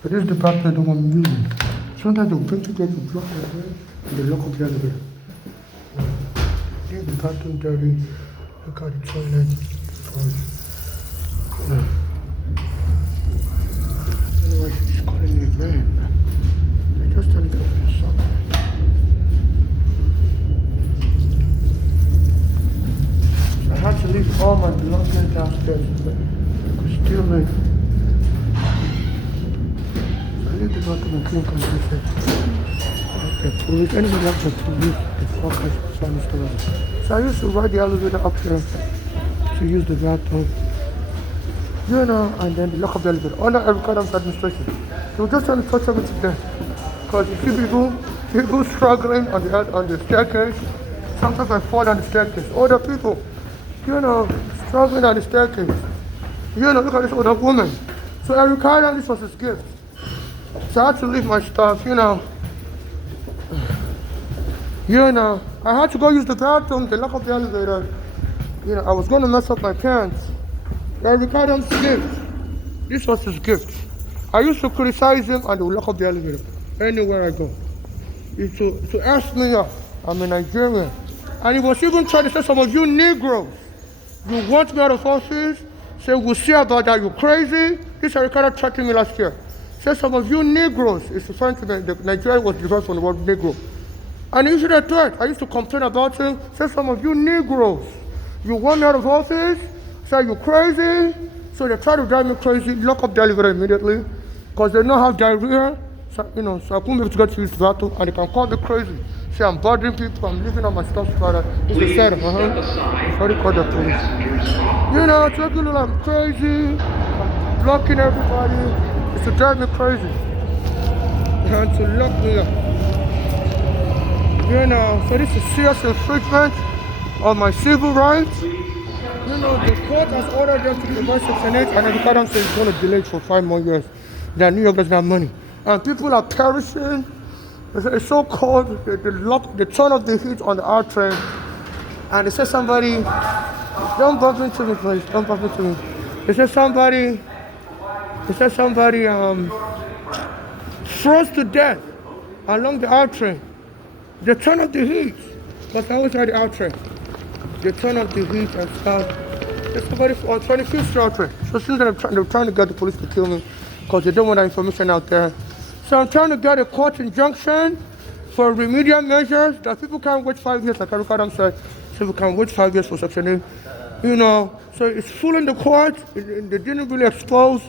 So this is the backpack that I'm using. Sometimes they'll bring together to block the head and they lock up the elevator. Leave the bathroom dirty. Look at the toilet. Anyway, she's calling me man. I just trying to get off the sock. So I had to leave all my belongings downstairs, but I could still live. So I leave the bathroom and clean condition. Okay, police, anybody else the police, the forecast, so I used to ride the elevator up here to use the bathroom. You know, and then the lock up the elevator under Eric Adams' administration. They were just trying to touch everything there. Because you see people struggling on the staircase. Sometimes I fall down the staircase. Older people, you know, struggling on the staircase. You know, look at this older woman. So Eric Adams, this was his gift. So I had to leave my stuff, you know. You know, I had to go use the bathroom, they lock up the elevator. You know, I was going to mess up my pants. Eric Adams' gift. This was his gift. I used to criticize him and they would lock up the elevator anywhere I go. To ask me up. I'm a Nigerian. And he was even trying to say, some of you Negroes, you want me out of office? Say, we'll see about that, you crazy? This Eric Adams threatened me last year. Say, some of you Negroes, it's referring to Nigeria was derived from the word Negro. And he issued a threat. I used to complain about him. Say, some of you Negroes, you want me out of office? Say, you crazy? So they try to drive me crazy, lock up the elevator immediately, because they know how diarrhea, so, you know, so I couldn't be able to get to use the bathroom, and they can call me crazy. Say, I'm bothering people, I'm leaving all my stuff for it's a setup, Sorry, call the police. You know, it's looking like I'm crazy, I'm blocking everybody, it's to drive me crazy, and to lock me up. You know, so this is serious infringement of my civil rights. You know, the court has ordered them to provide Section 8, and Eric Adams says it's going to delay it for 5 more years. That New York doesn't have money. And people are perishing. It's so cold, they turn off the heat on the R train. And they say somebody, don't bump into me please, don't bump into me. They say somebody froze to death along the R train. They turn off the heat, because I always ride the R train. They turn off the heat and stuff. There's somebody on 25th Street train. So since they're trying to get the police to kill me because they don't want that information out there. So I'm trying to get a court injunction for remedial measures that people can't wait 5 years, like Eric Adams said. So we can wait 5 years for Section 8. You know, so it's full in the court. They didn't really expose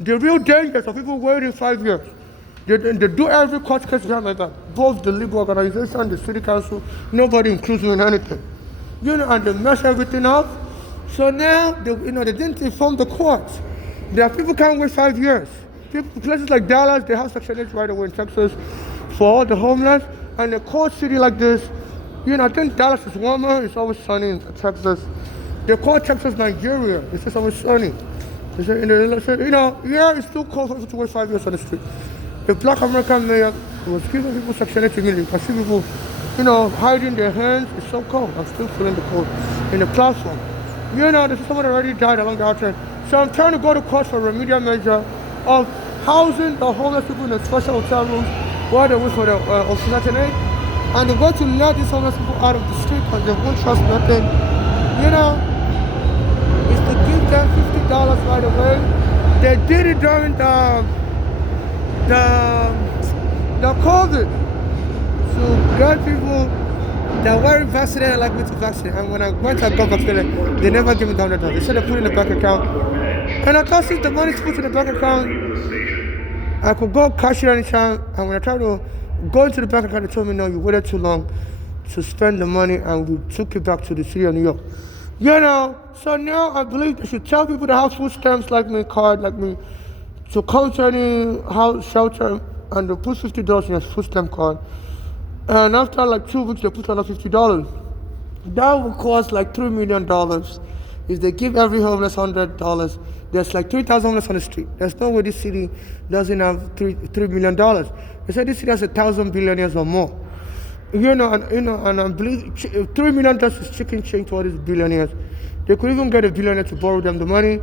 the real dangers of people waiting 5 years. They do every court case like that. Both the legal organization, the city council, nobody includes me in anything. You know, and they mess everything up. So now, they didn't inform the court. There are people can't wait 5 years. Places like Dallas, they have Section 8 right away in Texas for all the homeless. And a cold city like this, you know, I think Dallas is warmer. It's always sunny in Texas. They call Texas Nigeria. It's just always sunny. They say, you know, yeah, it's too cold for people to wait 5 years on the street. The Black American mayor was giving people Section 8 immediately. You can see people, you know, hiding their hands. It's so cold. I'm still feeling the cold in the platform. You know, there's someone already died along the outside. So I'm trying to go to court for a remedial measure of housing the homeless people in a special hotel rooms while they wait for the Section 8. And they go to let these homeless people out of the street because they won't trust nothing. You know, it's to give them $50 right away. They did it during the COVID. So got people that weren't vaccinated like me to vaccinate. And when I went I got vaccinated, they never gave me $100. They said they put it in the bank account. And I thought since the money's put in the bank account, I could go cash it anytime. And when I tried to go into the bank account, they told me, no, you waited too long to spend the money, and we took it back to the city of New York. You know, so now I believe they should tell people that have food stamps like me, card like me, to come to any house shelter and they put $50 in your food stamp card. And after like 2 weeks, they put another $50. That would cost like $3 million. If they give every homeless $100, there's like 3,000 homeless on the street. There's no way this city doesn't have $3 million. They said this city has 1,000 billionaires or more. And I believe $3 million is chicken change to all these billionaires. They could even get a billionaire to borrow them the money,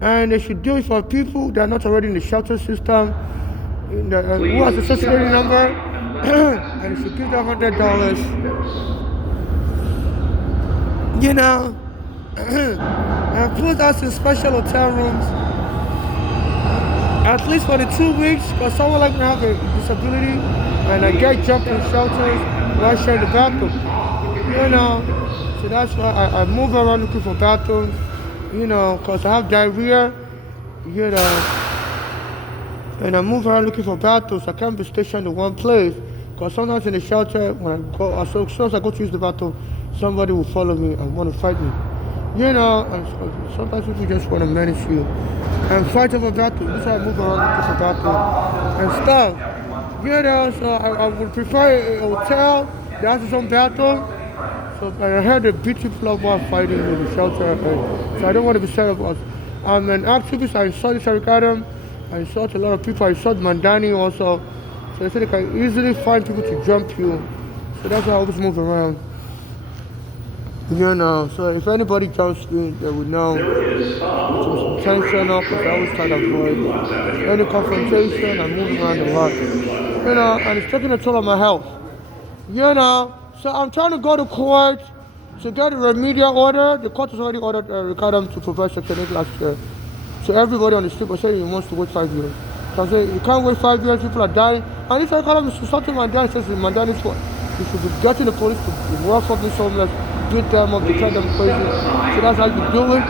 and they should do it for people that are not already in the shelter system. who has the social security number, and if you give them $100, you know, and put us in special hotel rooms, at least for the 2 weeks, because someone like me have a disability, and I get jumped in shelters while sharing the bathroom. You know, so that's why I move around looking for bathrooms, you know, because I have diarrhea, you know, and I move around looking for bathrooms. I can't be stationed in one place, because sometimes in the shelter, when I go, as soon as I go to use the bathroom, somebody will follow me and want to fight me. You know, and sometimes people just want to menace you and fight over bathroom. That's why I move around looking for bathroom and stuff. You know, so I would prefer a hotel that has its own bathroom. So I heard the beat people up while fighting in the shelter. So I don't want to be sad about. I'm an activist. I saw this Ricardo. I saw a lot of people. I saw Mandani also. So I said I can easily find people to jump you. So that's why I always move around. You know, so if anybody jumps me, they would know it was intentional, because I always try to avoid any confrontation and moving around a lot. You know, and it's taking a toll on my health. You know, so I'm trying to go to court to get a remedial order. The court has already ordered Ricardo to provide Section 8 last year. So everybody on the street was saying he wants to wait 5 years. So I say, you can't wait 5 years, people are dying. And if Ricardo is insulting Mandani, says Mandani is what? You should be getting the police to work for this homeless, beat them up, declare them crazy. So that's how you do it.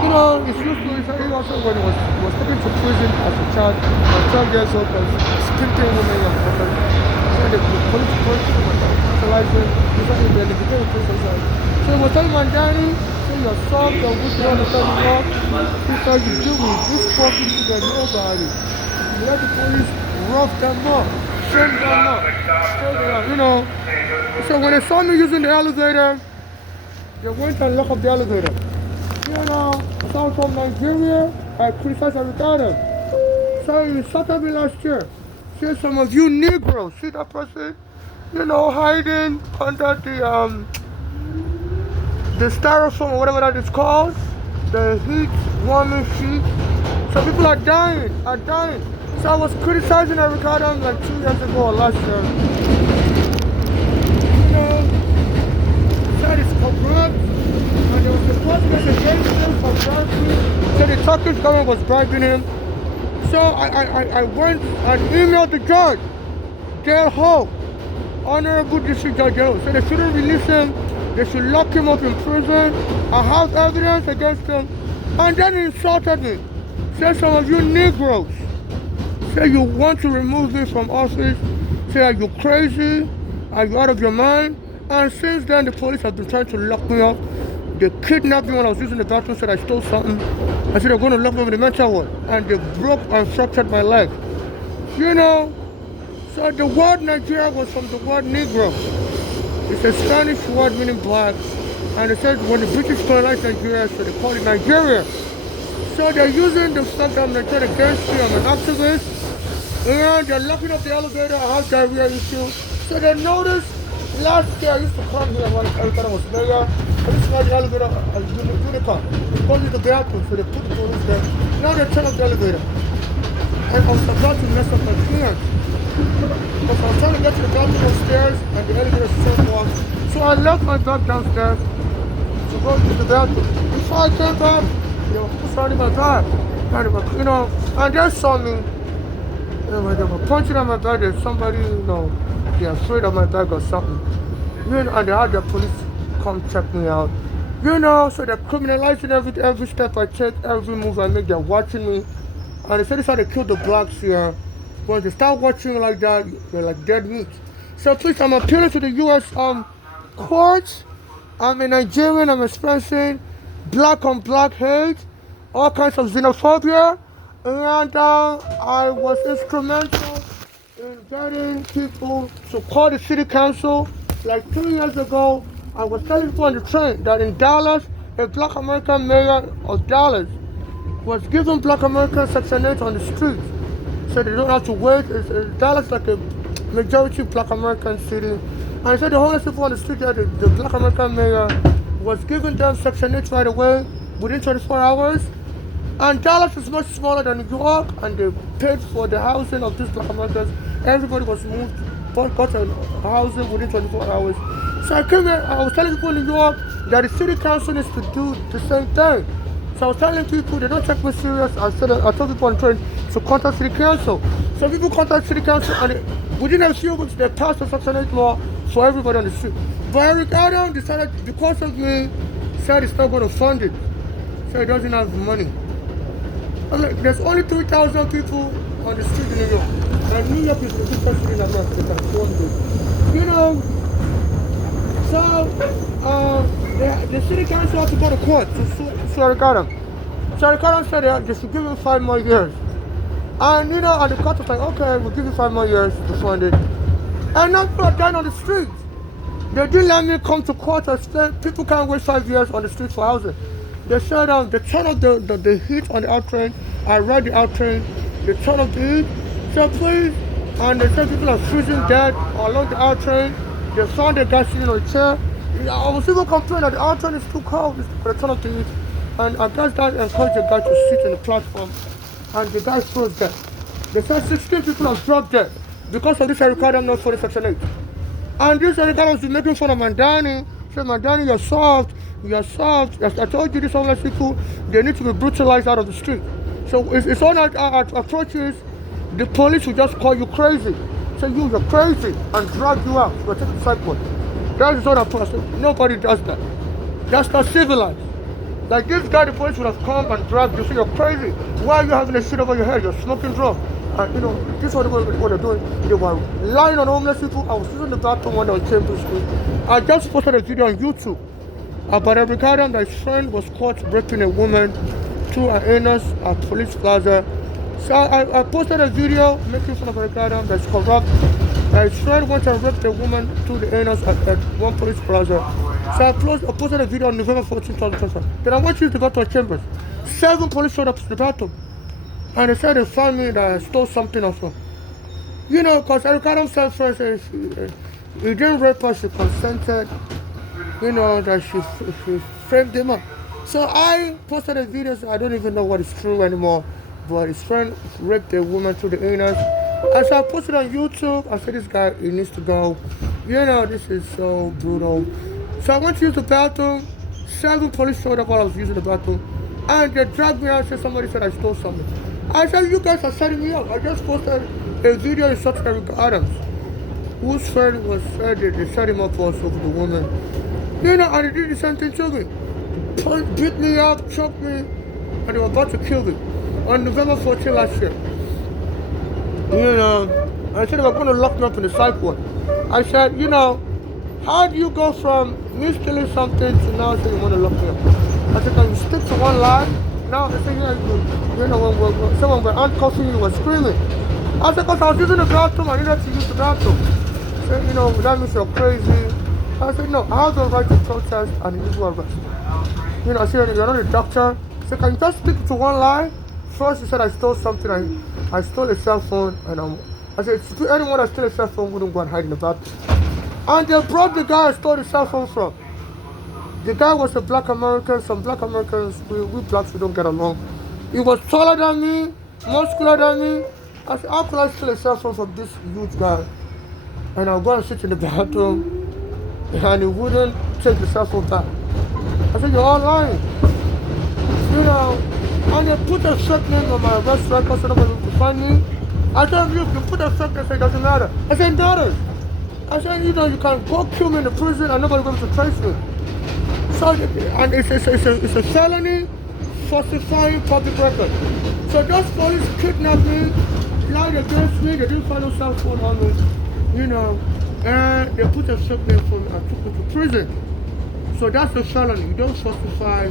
You know, it's useful. He also, when he was taken to prison as a child, at 12 years old, was scripting women and women. So the police him and brutalized him. He said they became a prison. So he was telling Mandani, say you're soft, you're good, you understand the law. He said you do with this poor people that nobody. You let the police rough them up, shame them up, you know. So when they saw me using the elevator, they went and locked up the elevator. You know, so I'm from Nigeria, I criticized Ricardo. So he insulted me last year. See some of you Negroes, see that person? You know, hiding under the styrofoam or whatever that is called, the heat warming sheet. So people are dying. So I was criticizing Ricardo like 2 years ago or last year. You know, said it's corrupt, and there was the president against him for bribery. So the Turkish government was bribing him. So I went and emailed the judge, Dale Ho, Honorable District Judge Dale. So they shouldn't release him. They should lock him up in prison. I have evidence against him. And then he insulted me. Said some of you Negroes, say you want to remove me from office. Say are you crazy? Are you out of your mind? And since then the police have been trying to lock me up. They kidnapped me when I was using the bathroom, said I stole something. I said they're going to lock me in the mental ward. And they broke and fractured my leg. You know, so the word Nigeria was from the word Negro. It's a Spanish word meaning black. And they said when the British colonized Nigeria, so they called it Nigeria. So they're using the fact that I'm Nigeria against me, I'm an activist. And they're locking up the elevator, I have diarrhea issue. So they noticed last year I used to come here when I was mayor. I used to ride the elevator as unicorn. Go to the bathroom, so they put the police there. Now they turn up the elevator. And I was about to mess up my clearance. Because I was trying to get to the bathroom upstairs and the elevator shut off. So I left my bag downstairs to go to the bathroom. Before I came back, they were surrounding my bag. And, you know, and they saw me. When they were punching on my bag, there's somebody, you know, they're afraid of my bag or something. You know, and they had the police come check me out. You know, so they're criminalizing every step I take, every move I make, they're watching me. And they said this how they kill the blacks here. When they start watching like that, they're like dead meat. So please, I'm appealing to the U.S. Courts. I'm a Nigerian, I'm experiencing black on black hate, all kinds of xenophobia. And I was instrumental in getting people to call the city council. Like 2 years ago, I was telling people on the train that in Dallas, a black American mayor of Dallas was giving black Americans Section 8 on the street. So they don't have to wait. Dallas is like a majority black American city. And I said the homeless people on the street that the black American mayor was giving them Section 8 right away within 24 hours. And Dallas is much smaller than New York, and they paid for the housing of these black Americans. Everybody was moved, got a housing within 24 hours. So I came here, I was telling people in New York that the city council needs to do the same thing. So I was telling people they don't take me serious. I told people on train to contact city council. So people contact city council, and within a few weeks they passed a Section 8 law for everybody on the street. But Eric Adams decided, because of me, said he's not going to fund it. So he doesn't have the money. I'm like, there's only 3,000 people on the street in New York. And New York is the biggest city in America. They can afford it. You know, so the city council had to go to court to sue Eric Adams. So Eric Adams said they should give him 5 more years. And you know, and the court was like, okay, we'll give you 5 more years to fund it. And now people are dying on the street. They didn't let me come to court and explain people can't wait 5 years on the street for housing. They said they turn off the heat on the out train. I ride the out train. They turn off the heat. So please, and they said people are freezing dead along the out train. They found a guy sitting on a chair. I was even complaining that the out train is too cold. They turn off the heat. And I guess that encouraged the guy to sit on the platform. And the guy froze dead. They said 16 people have dropped dead because of this Eric Adams not for the Section 8. And this Eric Adams was making fun of Mandani. Said, Mandani, you're soft. You're soft. As I told you, these homeless people, they need to be brutalized out of the street. So it's all our approaches. The police will just call you crazy. Say, you're crazy, and drag you out. You're taking psych ward. That is all our approach. Nobody does that. That's not civilized. Like this guy, the police would have come and dragged you. Say, you're crazy. Why are you having a shit over your head? You're smoking drugs. And you know, this is what they're doing. They were lying on homeless people. I was using the bathroom when I was came to school. I just posted a video on YouTube about Eric Adams that his friend was caught raping a woman through an anus at Police Plaza. So I posted a video making fun of Eric Adams that's corrupt. His friend went and raped a woman through the anus at one Police Plaza. So I posted a video on November 14, 2021. Then I went to the bathroom chambers. 7 police showed up to the bathroom. And they said they found me that I stole something of her. You know, because Eric Adams said first, he didn't rape her, she consented. You know, that she framed him up. So I posted a video, so I don't even know what is true anymore. But his friend raped a woman through the anus. And so I posted on YouTube. I said, this guy, he needs to go. You know, this is so brutal. So I went to use the bathroom. 7 police showed up while I was using the bathroom. And they dragged me out and said somebody said I stole something. I said, you guys are setting me up. I just posted a video in such Eric Adams, whose friend was said that they set him up also with the woman. You know, and they did the same thing to me. Beat me up, choked me, and they were about to kill me on November 14 last year. You know, I said they were going to lock me up in the psych ward. I said, you know, how do you go from me stealing something to now saying you want to lock me up? I said, can you stick to one lie? Now they say, yeah, you know, when someone were handcuffing you, was screaming. I said, because I was using the bathroom, I needed to use the bathroom. He said, you know, that means you're crazy. I said, no, I have the right to protest and illegal arrest. You know, I said, you're not a doctor. He said, can you just stick to one lie? First, he said, I stole something. I stole a cell phone. And I said, anyone that stole a cell phone wouldn't go and hide in the bathroom. And they brought the guy I stole the cell phone from. The guy was a black American. Some black Americans, we blacks, we don't get along. He was taller than me, muscular than me. I said, how could I steal a cell phone from this huge guy? And I'll go and sit in the bathroom, and he wouldn't take the cell phone back. I said, you're all lying. You know, and they put a fake name on my arrest record so nobody could find me. I said, you put a fake name, so it doesn't matter. I said, it does. I said, you know, you can go kill me in the prison and nobody will be able to trace me. So, and it's a felony falsifying public record. So those police kidnapped me, lied against me, they didn't find no cell phone on me, you know, and they put a fake name for me and took me to prison. So that's a felony. You don't falsify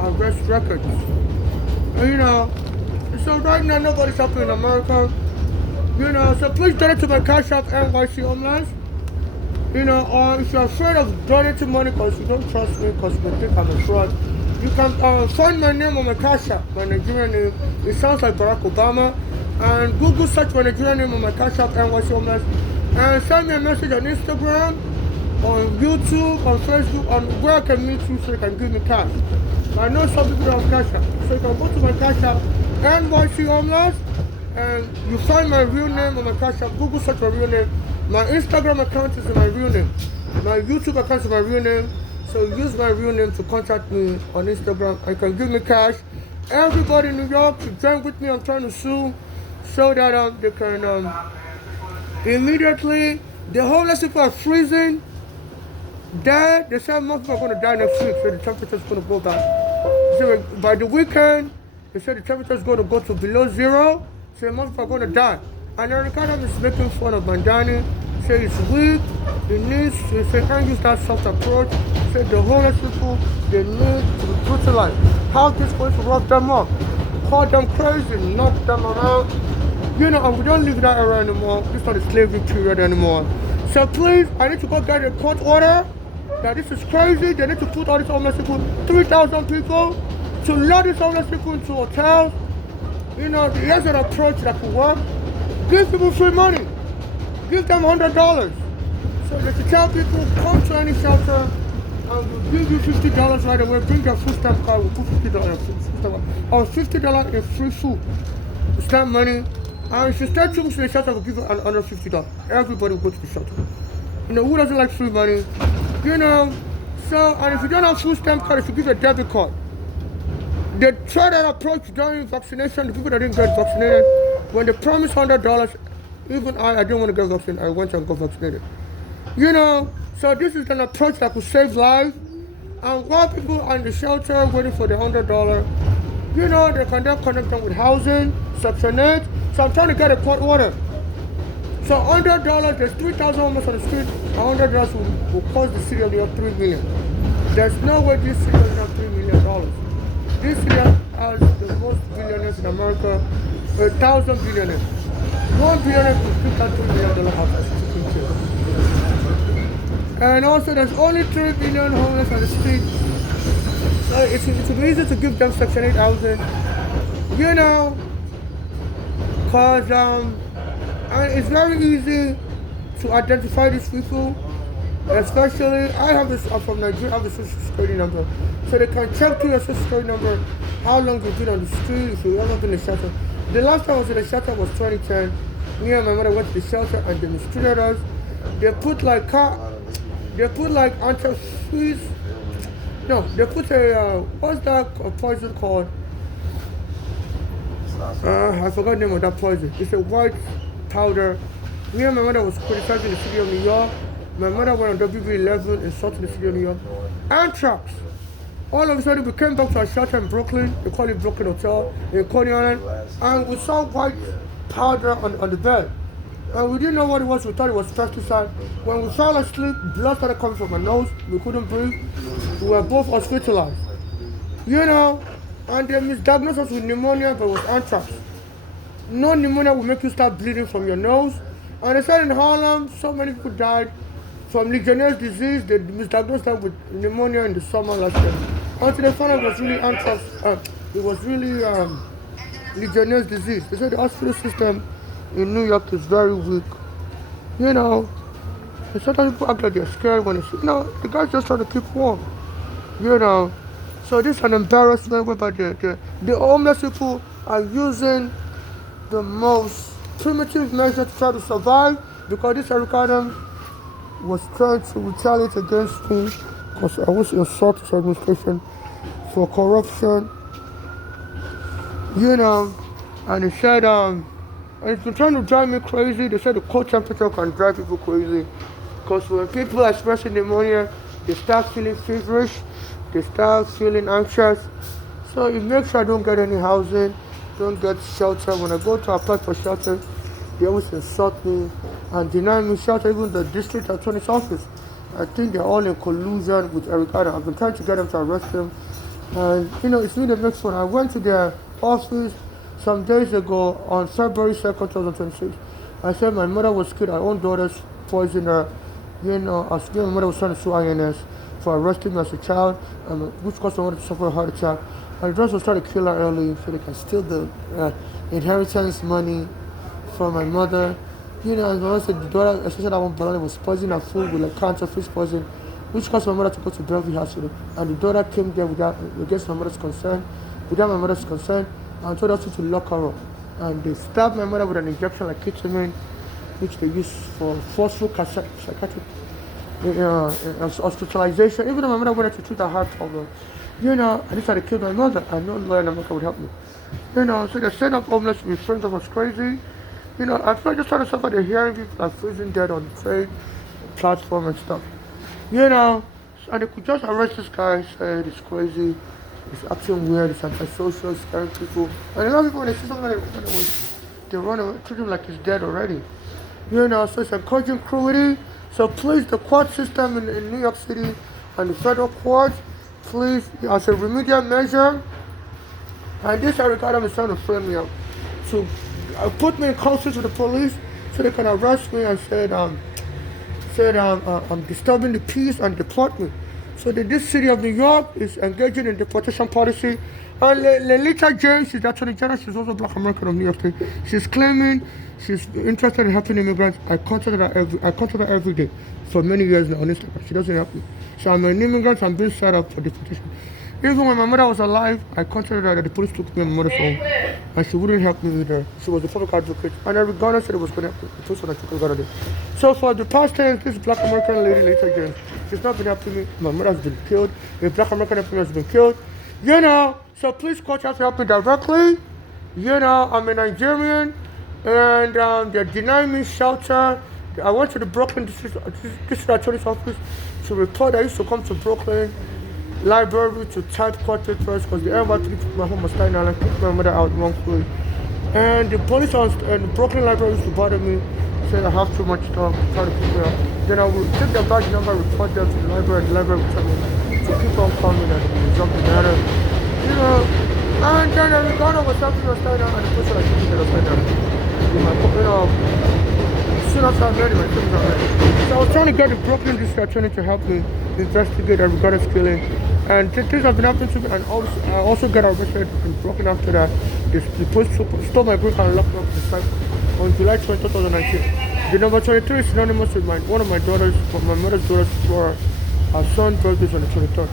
arrest records. And, you know, so right now nobody's happy in America. You know, so please donate to my Cash App NYC Homeless. You know, or if you're afraid of donating money because you don't trust me, because you think I'm a fraud, you can find my name on my Cash App, my Nigerian name. It sounds like Barack Obama. And Google search my Nigerian name on my Cash App NYC Homeless. And send me a message on Instagram. on YouTube, on Facebook, on where I can meet you so you can give me cash. I know some people don't have cash app. So you can go to my cash app, NYC Homeless, and you find my real name on my cash app. Google search my real name. My Instagram account is my real name. My YouTube account is my real name. So use my real name to contact me on Instagram. You can give me cash. Everybody in New York to join with me. I'm trying to sue so that they can immediately, the homeless people are freezing. Dead. They said most people are going to die next week, so the temperature is going to go down. So by the weekend, they said the temperature is going to go to below 0, so most people are going to die. And Ricardo is making fun of Bandani, say it's weak, he needs to, say can't use that soft approach, say the homeless people, they need to be brutalized. How this going to rough them up, call them crazy, knock them around, and we don't live that era anymore. This is not a slavery period anymore. So please, I need to go get a court order that this is crazy. They need to put all these homeless people, 3,000 people, to load these homeless people into hotels. Here's an approach that could work. Give people free money. Give them $100. So they should tell people, come to any shelter and we'll give you $50 right away. Bring your food stamp card, we'll put $50 in food stamp, or $50 in free food. Stamp money. And if you start choosing the shelter, we'll give you another $50. Everybody will go to the shelter. Who doesn't like free money? So, and if you don't have food stamp card, if you give a debit card, they try that approach during vaccination. The people that didn't get vaccinated, when they promised $100, even I didn't want to get vaccinated. I went and got vaccinated. So this is an approach that could save lives. And while people are in the shelter waiting for the $100, they can then connect them with housing, Section 8. So I'm trying to get a court order. So $100, there's 3,000 homeless on the street. $100 will cost the city of New York $3 million. There's no way this city will have $3 million. This city has the most billionaires in America, 1,000 billionaires. 1 billionaire could split that $3 million house. And also there's only 3 billion homeless on the street. So it will be easy to give them Section 8 housing. Because and it's very easy to identify these people, especially I'm from Nigeria, I have the social security number. So they can check through your social security number how long you've been on the street, if you've ever been in the shelter. The last time I was in the shelter was 2010. Me and my mother went to the shelter and they mistreated us. They put like antifreeze. No, they put what's that poison called? I forgot the name of that poison. It's a white powder. Me and my mother was criticizing the city of New York. My mother went on WB11 insulting the city of New York. Anthrax. All of a sudden we came back to our shelter in Brooklyn. They call it Brooklyn Hotel in Coney Island. And we saw white powder on the bed. And we didn't know what it was. We thought it was pesticide. When we fell asleep, blood started coming from my nose. We couldn't breathe. We were both hospitalized. And they misdiagnosed us with pneumonia, but it was anthrax. No pneumonia will make you start bleeding from your nose. And they said in Harlem, so many people died from Legionnaire's disease. They misdiagnosed them with pneumonia in the summer last year. Until they found out it was really anthrax. It was really Legionnaire's disease. They said the hospital system in New York is very weak. And sometimes people act like they're scared when it's, the guys just trying to keep warm. So this is an embarrassment whereby the homeless people are using the most primitive measure to try to survive, because this Eric Adams was trying to retaliate against me because I was insulting his administration for corruption. And he said, and it's been trying to drive me crazy. They said the cold temperature can drive people crazy, because when people are expressing pneumonia, they start feeling feverish, they start feeling anxious. So it makes sure I don't get any housing, don't get shelter. When I go to apply for shelter, they always insult me and deny me shelter, even the district attorney's office. I think they're all in collusion with Eric Adams. I've been trying to get them to arrest him. And, it's really the next one. I went to their office some days ago on February 2nd, 2026. I said my mother was killed. Our own daughter's poisoned her. My mother was trying to sue INS for arresting me as a child, which caused my mother to suffer a heart attack. And the drugs was trying to kill her early so they can steal the inheritance money from my mother. You know, as my mother said, the daughter, especially that one banana, was poisoning her food with like cancer, fish poison, which caused my mother to go to Bellevue Hospital. And the daughter came there against my mother's consent, without my mother's consent, and told us to lock her up. And they stabbed my mother with an injection like ketamine, which they use for forceful psychiatric hospitalization. Even though my mother wanted to treat her heart problem, you know, I decided to kill my mother, and no lawyer in America would help me. You know, so they set up homeless to be friends of us crazy. You know, I feel just trying to suffer the hearing people like freezing dead on the train platform and stuff. You know, and they could just arrest this guy, say it's crazy, it's acting weird, it's antisocial, scaring people. And a lot of people when they see something like that, they run away, treat him like he's dead already. You know, so it's encouraging cruelty. So please, the court system in New York City and the federal courts, please, as a remedial measure, and this I regard them as trying to frame me up, to put me in contact with the police so they can arrest me and said I'm disturbing the peace and deport me. So this city of New York is engaging in deportation policy. And Lolita James, she's the Attorney General, she's also Black American of New York State. She's claiming she's interested in helping immigrants. I contact her every day for many years now on Instagram. She doesn't help me. So I'm an immigrant, I'm being set up for deportation. Even when my mother was alive, I contacted her that the police took me on my mother's phone, and she wouldn't help me either. She was a public advocate, and every Ghana said it was going to help me. The police took Ghana did. So for the past 10 years, this Black American lady, Lolita James, she's not been helping me. My mother has been killed. A Black American has been killed. You know, so please contact help me directly. You know, I'm a Nigerian, and they're denying me shelter. I went to the Brooklyn District Attorney's office to report. I used to come to Brooklyn Library to type court papers because the NYPD took my home on Staten Island, kicked my mother out wrongfully. And the police and the Brooklyn Library used to bother me, saying I have too much stuff, trying to kick me out. Then I would take their badge number, report them to the library, and the library would tell me to keep on coming and jump the matter. You know, and then I got over something on Staten Island, and the police were like, on Staten Island. You know, soon after I heard it, my things are ready. So I was trying to get the Brooklyn District Attorney to help me investigate a regardless killing. And things have been happening to me, and I also got arrested in Brooklyn after that. The police stole my green card and locked me up in the cycle on July 20, 2019. The number 23 is synonymous with one of my daughters, my mother's daughters, for her son's birthday on the 23rd.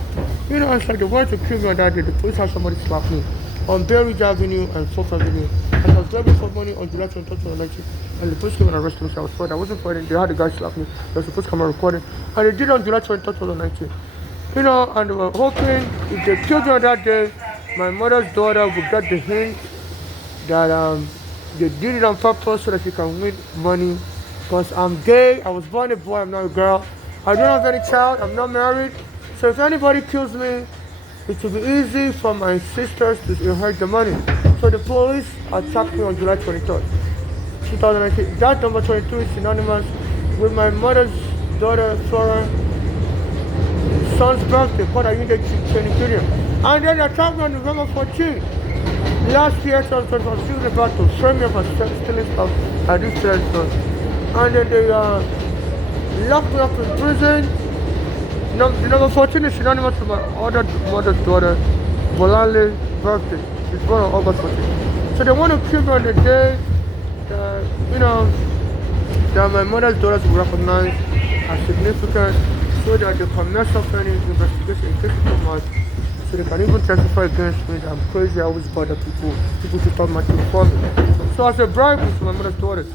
You know, it's like they wanted to kill me on that day. The police had somebody slap me on Berridge Avenue and 4th Avenue. And I was begging for money on July 20, 2019. And the police came and arrested me, so I was fighting. I wasn't fighting. They had the guy slap me. They were supposed to come and record it. And they did it on July 20, 2019. You know, and they were hoping if they killed me on that day, my mother's daughter would get the hint that they did it on purpose so that she can win money. Because I'm gay, I was born a boy, I'm not a girl. I don't have any child, I'm not married. So if anybody kills me, it will be easy for my sisters to inherit the money. So the police attacked me on July 23rd, 2019. That number 22 is synonymous with my mother's daughter, Flora, son's birthday, called a unit training period. And then they attacked me on November 14th. Last year, I was still about to frame me up and stealing stuff at this place. And then they locked me up in prison. The number 14 is synonymous with my other mother's daughter, Bolale's birthday. She's born on August 14th. So they want to kill me on the day that, you know, that my mother's daughters will recognize as significant, so that they can mess up any investigation in case too much, so they can even testify against me that I'm crazy, I always bother people to stop my thing for me. So as a bribe to my mother's daughters.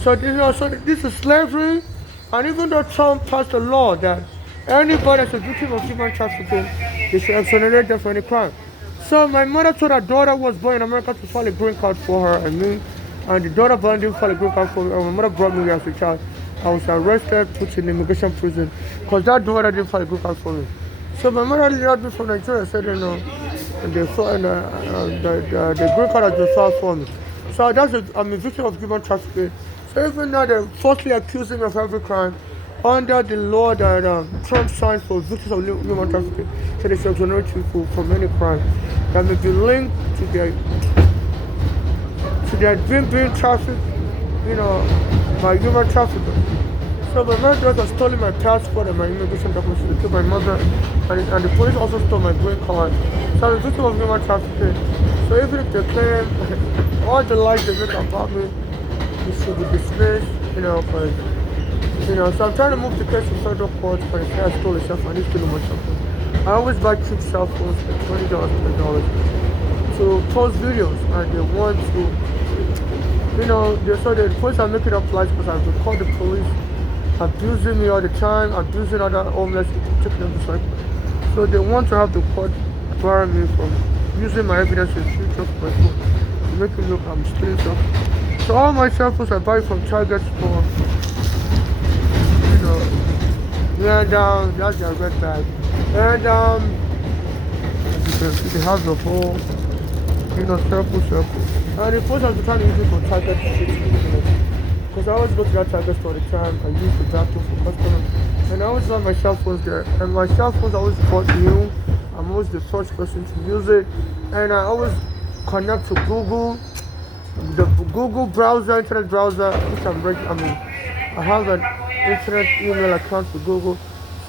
So you know, so this is slavery, and even though Trump passed a law that anybody that's a victim of human trafficking, they should exonerate them for any crime. So my mother told her daughter was born in America to file a green card for her and me, and the daughter didn't file a green card for me, and my mother brought me here as a child. I was arrested, put in immigration prison, because that daughter didn't file a green card for me. So my mother left me from Nigeria, said, you know, the green card has been filed for me. So I'm a victim of human trafficking. So even now they're falsely accusing me of every crime under the law that Trump signed for victims of human trafficking. So they should exonerate people from any crime that may be linked to their being trafficked, you know, by human traffickers. So my mother has stolen my passport and my immigration documents to kill my mother, and the police also stole my green card. So I'm a victim of human trafficking. So even if they claim all the lies they make about me, it should be dismissed Because so I'm trying to move the case to federal court for the guy stole a cell phone. I need to know my cell phone. I always buy cheap cell phones like $20, $20 to post videos, and they want to, so the police are making up lies because I record the police abusing me all the time, abusing other homeless people, taking them to cycle. So they want to have the court bar me from using my evidence in future for my phone to make it look I'm stealing stuff. So all my cell phones I buy from Target store. And that's a red bag. And as you can see, they have the whole, circle. And the first I'm trying to use it for Target street. Because I always go to that Target store all the time. I use the bathroom for customers. And I always have my cell phones there. And my cell phones always report new. I'm always the first person to use it. And I always connect to Google, the Google browser, internet browser, which I have an internet email account for Google.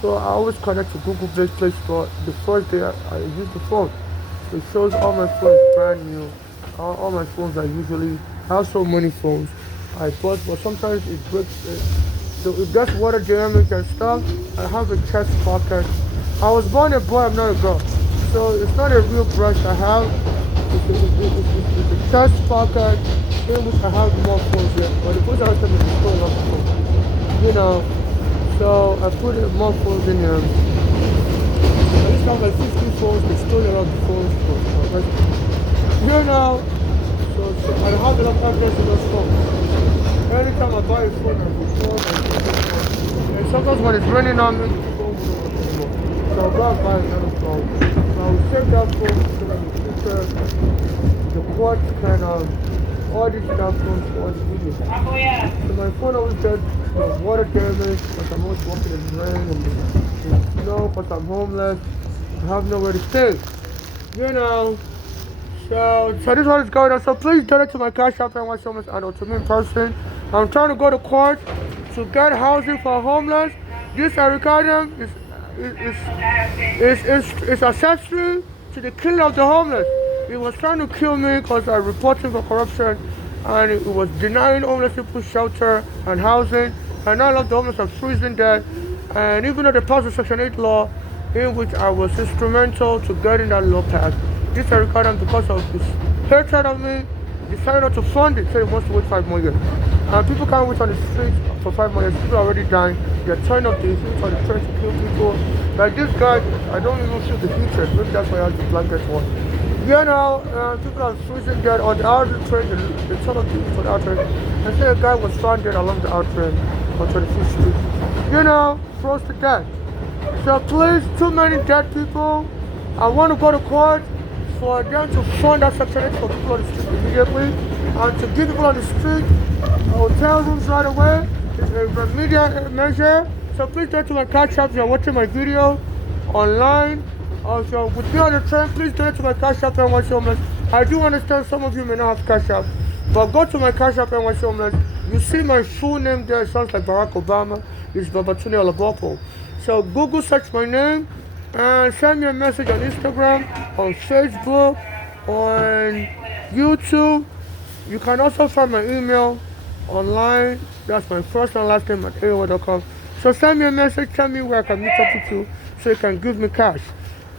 So I always connect to Google Play Store the first day I use the phone. So it shows all my phones brand new. All my phones are usually, I have so many phones I bought, but sometimes it breaks. So it gets water damage and stuff. I have a chest pocket. I was born a boy, I'm not a girl. So it's not a real brush I have. It's a chest pocket in which I have more phones there. But the phones I was telling you is still enough phones. So I put more phones in here. I used to have like 50 phones, they stole a lot of phones for so I have a lot of evidence in those phones. Anytime I buy a phone, I record and sometimes when it's raining on me, the phone won't work anymore. So I'll go and buy another phone. So I will save that phone so that in the future, the court can audit that phone for the videos. So my phone always gets water damage because I'm always walking in the rain and the snow because I'm homeless. I have nowhere to stay. So this is what is going on. So please donate to my cash app and watch homeless and to me in person. I'm trying to go to court to get housing for homeless. This I regard them is accessory to the killing of the homeless. He was trying to kill me because I reported for corruption and it was denying homeless people shelter and housing. And now a lot of the homeless are freezing dead. And even though they passed the Section 8 law, in which I was instrumental to getting that law passed, this I regard him because of his hatred of me, decided not to fund it, so he wants to wait 5 more years. And people can't wait on the streets for 5 more years. People are already dying. They're turning up the heat on the train to kill people. Like this guy, I don't even feel the hatred. Maybe that's why I have the blanket on. People are freezing dead on the outer train. They turn up the heat on the outer train. And say a guy was found dead along the outer train on 25th Street. Froze to death. So please, too many dead people. I want to go to court for them to fund that Section 8 for people on the street immediately and to give people on the street hotel rooms right away. It's a remedial measure. So please donate to my cash app if you're watching my video online. Also, with me on the train, please donate to my cash app and watch homeless. I do understand some of you may not have cash app, but go to my cash app and watch homeless. You see my full name there. It sounds like Barack Obama. It's Babatunde Olabopo. So Google search my name and send me a message on Instagram, on Facebook, on YouTube. You can also find my email online. That's my first and last name at AOL.com. So send me a message, tell me where I can meet up with you so you can give me cash.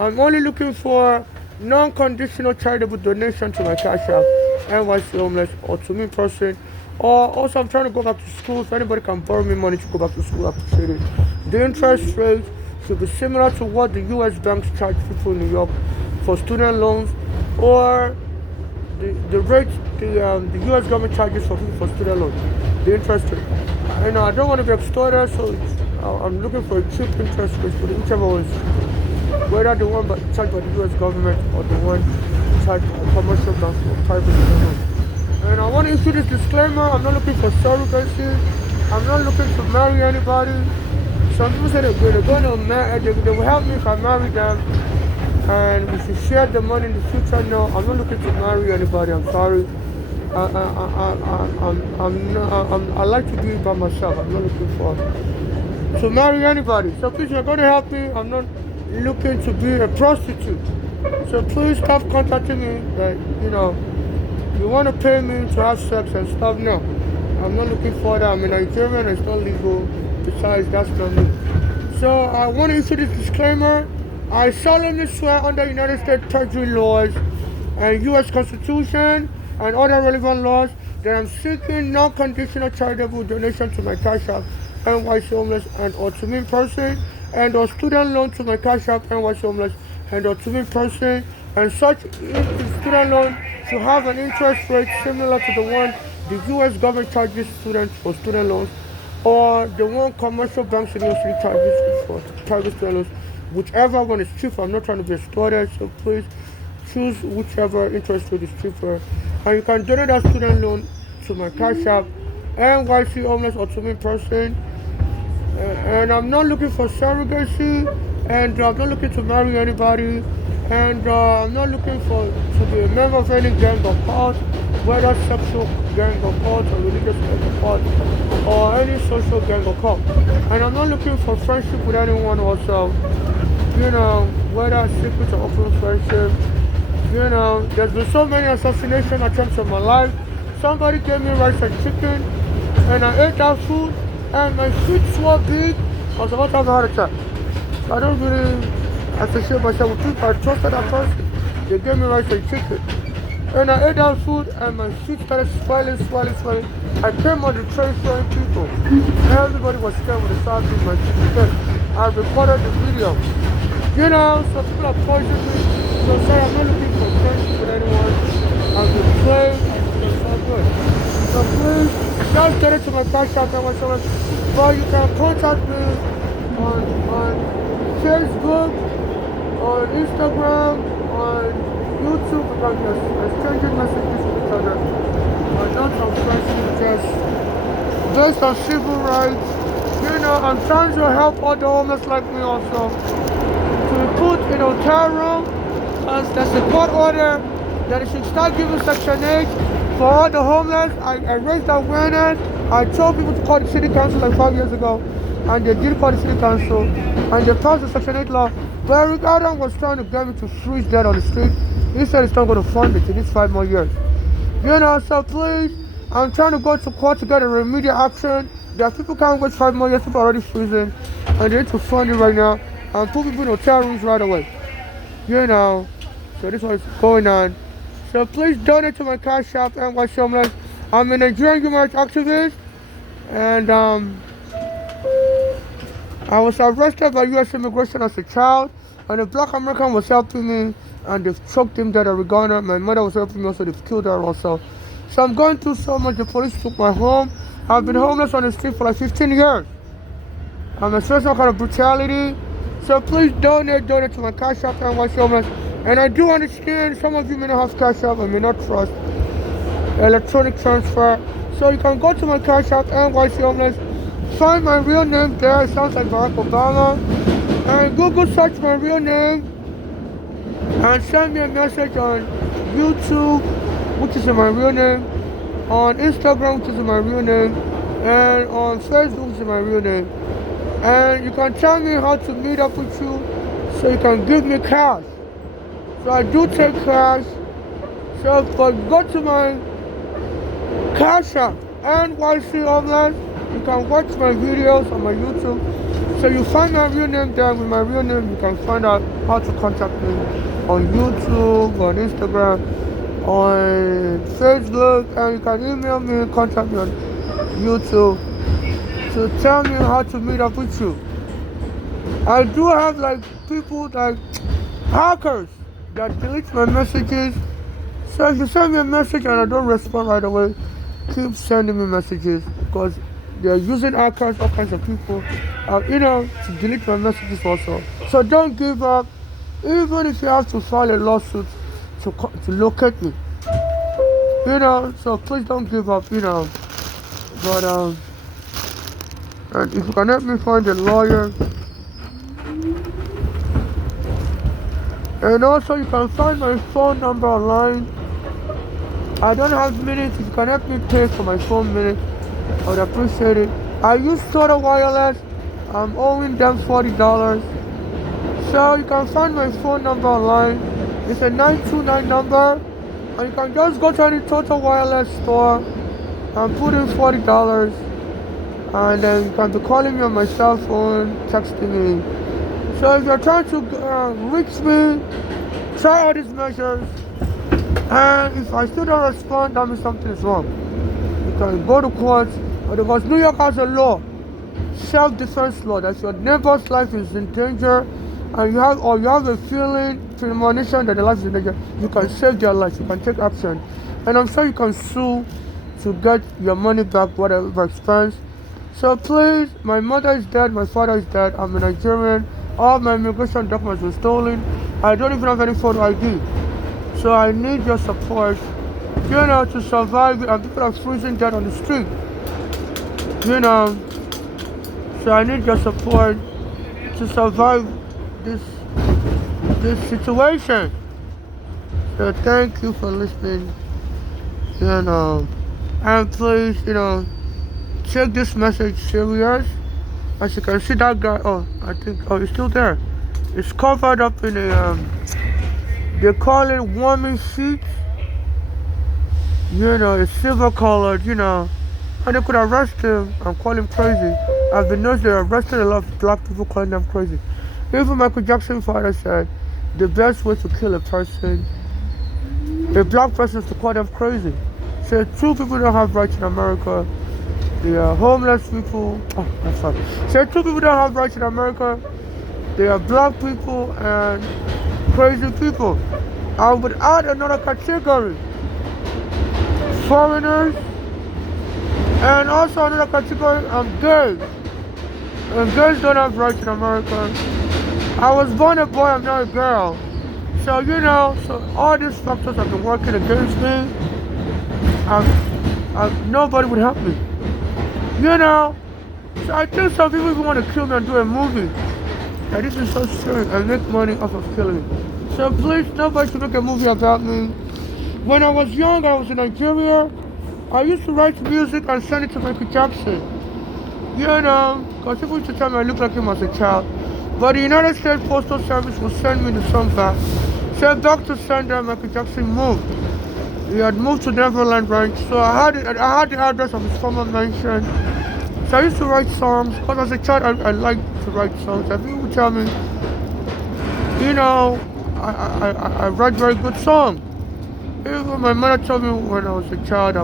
I'm only looking for non-conditional charitable donation to my cash app, NYC Homeless, or to me in person. Or also I'm trying to go back to school. If anybody can borrow me money to go back to school, I appreciate it. The interest rate should be similar to what the U.S. banks charge people in New York for student loans, or the rate the U.S. government charges for people for student loans, the interest rate. I don't want to be extorted, so I'm looking for a cheap interest rate for whichever one is, whether the one charged by the U.S. government or the one charged by commercial banks or private loans. And I want to issue this disclaimer: I'm not looking for surrogacy. I'm not looking to marry anybody. Some people say they're going to marry, they will help me if I marry them, and we should share the money in the future. No, I'm not looking to marry anybody. I'm sorry. I like to be by myself. I'm not looking to marry anybody. So please, you're going to help me. I'm not looking to be a prostitute. So please stop contacting me. You want to pay me to have sex and stuff. No, I'm not looking for that. I'm a Nigerian. It's not legal. Besides, that's not me. So I want to issue this disclaimer. I solemnly swear under United States Treasury laws and U.S. Constitution and other relevant laws that I'm seeking non-conditional charitable donation to my Cash App NYC Homeless and or to me person, and or student loan to my Cash App NYC Homeless and or to me person, and such student loan should have an interest rate similar to the one the U.S. government charges students for student loans, or the one commercial banks in New York City charges for private student loans. Whichever one is cheaper. I'm not trying to be extorted, so please choose whichever interest rate is cheaper. And you can donate that student loan to my Cash App, NYC Homeless or to me person. And I'm not looking for surrogacy, and I'm not looking to marry anybody, and I'm not looking to be a member of any gang or cult, whether sexual gang or cult or religious gang or cult, or any social gang or cult. And I'm not looking for friendship with anyone also. Whether secret or open friendship. There's been so many assassination attempts in my life. Somebody gave me rice and chicken, and I ate that food, and my feet were big. I was about to have a heart attack. So I don't really associate myself with people. I trusted that person. They gave me rice and chicken. And I ate that food, and my feet started swelling. I came on the train showing people. Everybody was scared when they saw me my chicken. I recorded the video. So people are poisoning me. So sorry, I'm not looking for friendship with anyone. I've been playing, it's so good. So please, just get it to my Cash App and whatsoever. But you can contact me on Facebook, on Instagram, on YouTube, because we're exchanging messages with each other. Not on friendship, just based on civil rights. I'm trying to help other homeless like me also. To be put in a hotel room, as there's a court order that they should start giving Section 8 for all the homeless. I raised awareness. I told people to call the city council like 5 years ago, and they did call the city council, and they passed the Section 8 law. But Eric Adam was trying to get me to freeze dead on the street. He said he's not going to fund it in these 5 more years. So please, I'm trying to go to court to get a remedial action. There are people can't wait 5 more years, people are already freezing, and they need to fund it right now and put people in hotel rooms right away. So this is what's going on. So please donate to my Cash App NYC Homeless. I'm a Nigerian human rights activist, and I was arrested by U.S. immigration as a child, and a black American was helping me, and they've choked him dead at Ghana. My mother was helping me also, they've killed her also. So I'm going through so much. The police took my home. I've been homeless on the street for like 15 years. I'm experiencing all kind of brutality. So please donate to my Cash App NYC Homeless. And I do understand some of you may not have Cash App and may not trust electronic transfer. So you can go to my Cash App NYC Homeless, find my real name there. It sounds like Barack Obama. And Google search my real name and send me a message on YouTube, which is my real name, on Instagram, which is my real name, and on Facebook, which is my real name. And you can tell me how to meet up with you, so you can give me cash. So I do take cash. So but go to my Cash App NYC Homeless. You can watch my videos on my YouTube. So you find my real name there. With my real name, you can find out how to contact me on YouTube, on Instagram, on Facebook, and you can email me and contact me on YouTube to tell me how to meet up with you. I do have like people like hackers that delete my messages. So if you send me a message and I don't respond right away, keep sending me messages, because they're using hackers, all kinds of people, to delete my messages also. So don't give up, even if you have to file a lawsuit to locate me. So please don't give up, But and if you can help me find a lawyer, and also you can find my phone number online. I don't have minutes. If you can help me pay for my phone minutes, I would appreciate it. I use Total Wireless. I'm owing them $40. So you can find my phone number online. It's a 929 number, and you can just go to any Total Wireless store and put in $40, and then you can be calling me on my cell phone, texting me. So if you're trying to reach me, try all these measures, and if I still don't respond, that means something is wrong. You can go to court, because New York has a law, self-defense law, that your neighbor's life is in danger, and you have a premonition that the life is in danger, you can save their life, you can take action, and I'm sure you can sue to get your money back, whatever expense. So please, my mother is dead, my father is dead, I'm a Nigerian, all my immigration documents were stolen, I don't even have any photo ID. So I need your support, to survive, and people are freezing dead on the street, So I need your support to survive this situation. So thank you for listening, and please, take this message serious. As you can see, that guy, he's still there. It's covered up in a, they call it warming sheet. It's silver colored, and they could arrest him and call him crazy. I've been noticed they arrested a lot of black people calling them crazy. Even Michael Jackson's father said the best way to kill a black person, is to call them crazy. So two people don't have rights in America. They are homeless people. Oh, that's fine. So two people don't have rights in America. They are black people and crazy people. I would add another category: foreigners, and also another category, gays. And gays don't have rights in America. I was born a boy, I'm not a girl. So so all these factors have been working against me. Nobody would help me. So I think some people even want to kill me and do a movie. And this is so serious and make money off of killing me. So please, nobody should make a movie about me. When I was young, I was in Nigeria. I used to write music and send it to Michael Jackson. Because people used to tell me I look like him as a child. But the United States Postal Service will send me the song back. So back to sender, Michael Jackson moved. He had moved to Neverland Ranch, so I had the address of his former mansion. So I used to write songs, because as a child I liked to write songs. And people would tell me, I write very good songs. Even my mother told me when I was a child,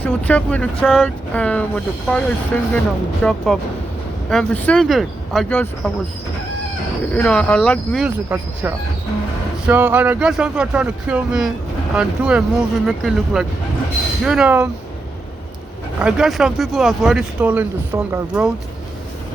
she would take me to church, and when the choir is singing, I would jump up and be singing. I liked music as a child. So, and I guess some people are trying to kill me and do a movie, make it look like, I guess some people have already stolen the song I wrote,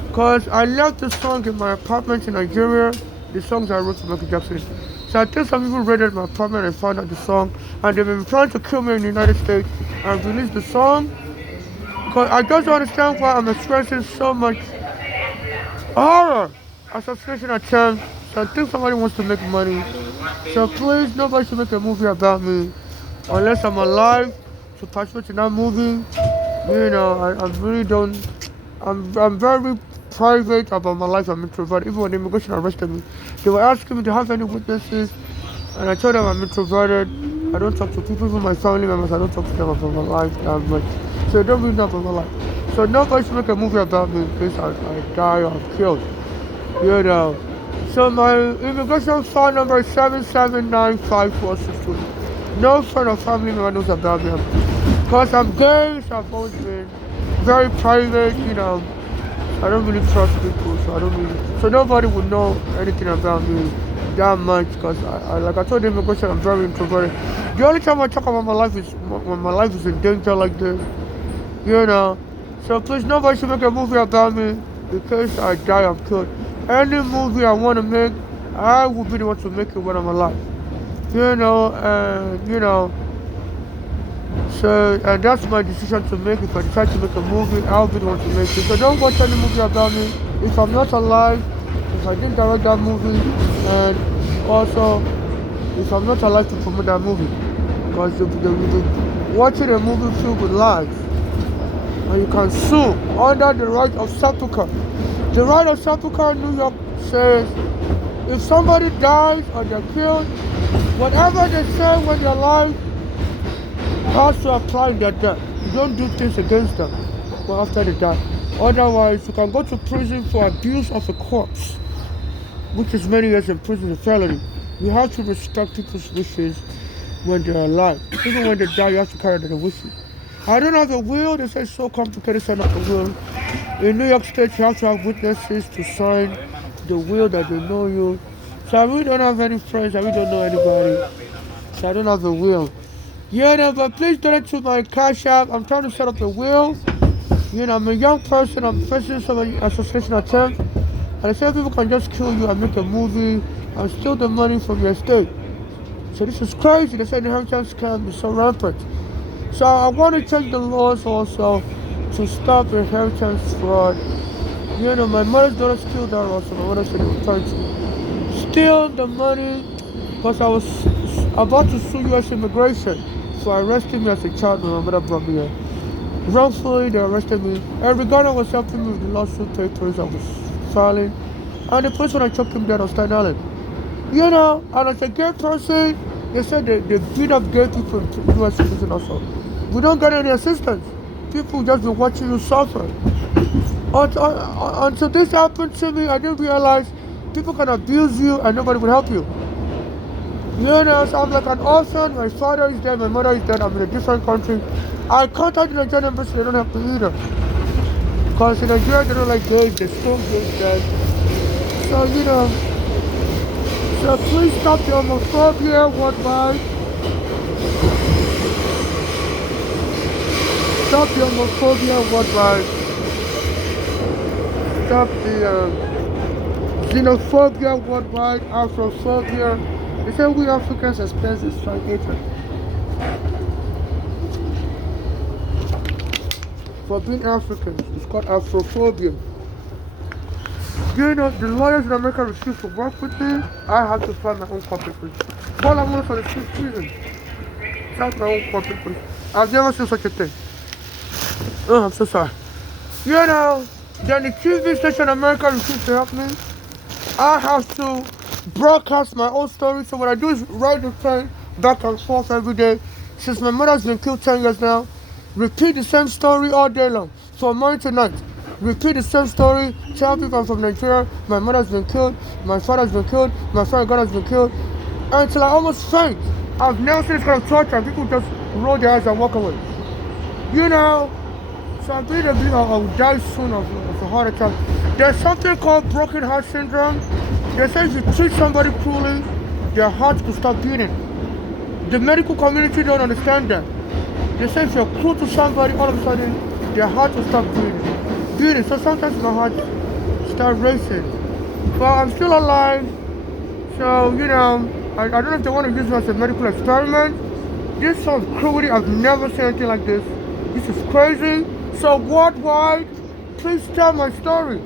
because I left the song in my apartment in Nigeria, the songs I wrote for Michael Jackson. So I think some people raided my apartment and found out the song, and they've been trying to kill me in the United States and release the song, because I just don't understand why I'm experiencing so much horror, assassination attempt. So I think somebody wants to make money. So please, nobody should make a movie about me unless I'm alive to participate in that movie. I really don't. I'm very private about my life. I'm introvert. Even when the immigration arrested me, they were asking me, do you have any witnesses? And I told them I'm introverted. I don't talk to people, even my family members. I don't talk to them about my life that much. So they don't really know about my life. So nobody should make a movie about me in case I die or I'm killed. So my immigration file number is 7795462. No friend or family member knows about me. Because I'm gay, so I've always been very private, I don't really trust people, so nobody would know anything about me that much, because like I told the immigration, I'm very introverted. The only time I talk about my life is when my life is in danger like this, So please, nobody should make a movie about me because I die, I'm killed. Any movie I want to make, I will be the one to make it when I'm alive. So, and that's my decision to make. If I decide to make a movie, I'll be the one to make it. So don't watch any movie about me. If I'm not alive, if I didn't direct that movie, and also if I'm not alive to promote that movie, because they'll be watching a movie filled with lies, and you can sue under the right of sepulchre. The right of sepulchre in New York says if somebody dies or they're killed, whatever they say when they're alive Also apply their debt. You don't do things against them well, after they die. Otherwise, you can go to prison for abuse of a corpse, which is many years in prison, a felony. You have to respect people's wishes when they're alive. Even when they die, you have to carry their wishes. I don't have a will. They say it's so complicated setting up a will. In New York State, you have to have witnesses to sign the will that they know you. So I really don't have any friends. I really don't know anybody. So I don't have a will. Yeah, no, but please donate to my Cash App. I'm trying to set up a will. I'm a young person. I'm facing some assassination attempt. And I say people can just kill you and make a movie and steal the money from your estate. So this is crazy. They say the inheritance scam is so rampant. So I want to change the laws also to stop inheritance fraud. My mother's daughter killed her also. My mother said they were trying to steal the money because I was about to sue U.S. immigration for arresting me as a child when my mother brought me here. Wrongfully, they arrested me. Every Ghana was helping me with the lawsuit papers I was filing. And the person I took him dead on Staten Island. And as a gay person, they said they beat up gay people in U.S. prison also. We don't get any assistance. People just be watching you suffer. Until this happened to me, I didn't realize people can abuse you and nobody will help you. So I'm like an orphan. My father is dead, my mother is dead. I'm in a different country. I contacted the Nigerian embassy, they don't have to either. Because in Nigeria, they don't like gays, they stone gays dead. So please stop the homophobia worldwide. Stop the homophobia worldwide. Stop the xenophobia worldwide, Afrophobia. They say we Africans experience this strong hatred for being Africans. It's called Afrophobia. The lawyers in America refuse to work with me. I have to find my own corporate police. All I want for the 6 seasons. That's my own corporate police. I've never seen such a thing. Oh, I'm so sorry. Then the TV station in America refused to help me. I have to broadcast my own story. So what I do is ride the train back and forth every day. Since my mother's been killed 10 years now, repeat the same story all day long, from morning to night. Repeat the same story, tell people I'm from Nigeria, my mother's been killed, my father's been killed, my friend God has been killed, until I almost faint. I've never seen this kind of torture and people just roll their eyes and walk away. So I believe I'll die soon of a heart attack. There's something called broken heart syndrome. They say if you treat somebody cruelly, their heart will stop beating. The medical community don't understand that. They say if you're cruel to somebody, all of a sudden, their heart will stop beating. So sometimes my heart starts racing. But I'm still alive. So, I don't know if they want to use me as a medical experiment. This sounds cruelty. I've never seen anything like this. This is crazy. So worldwide, please tell my story.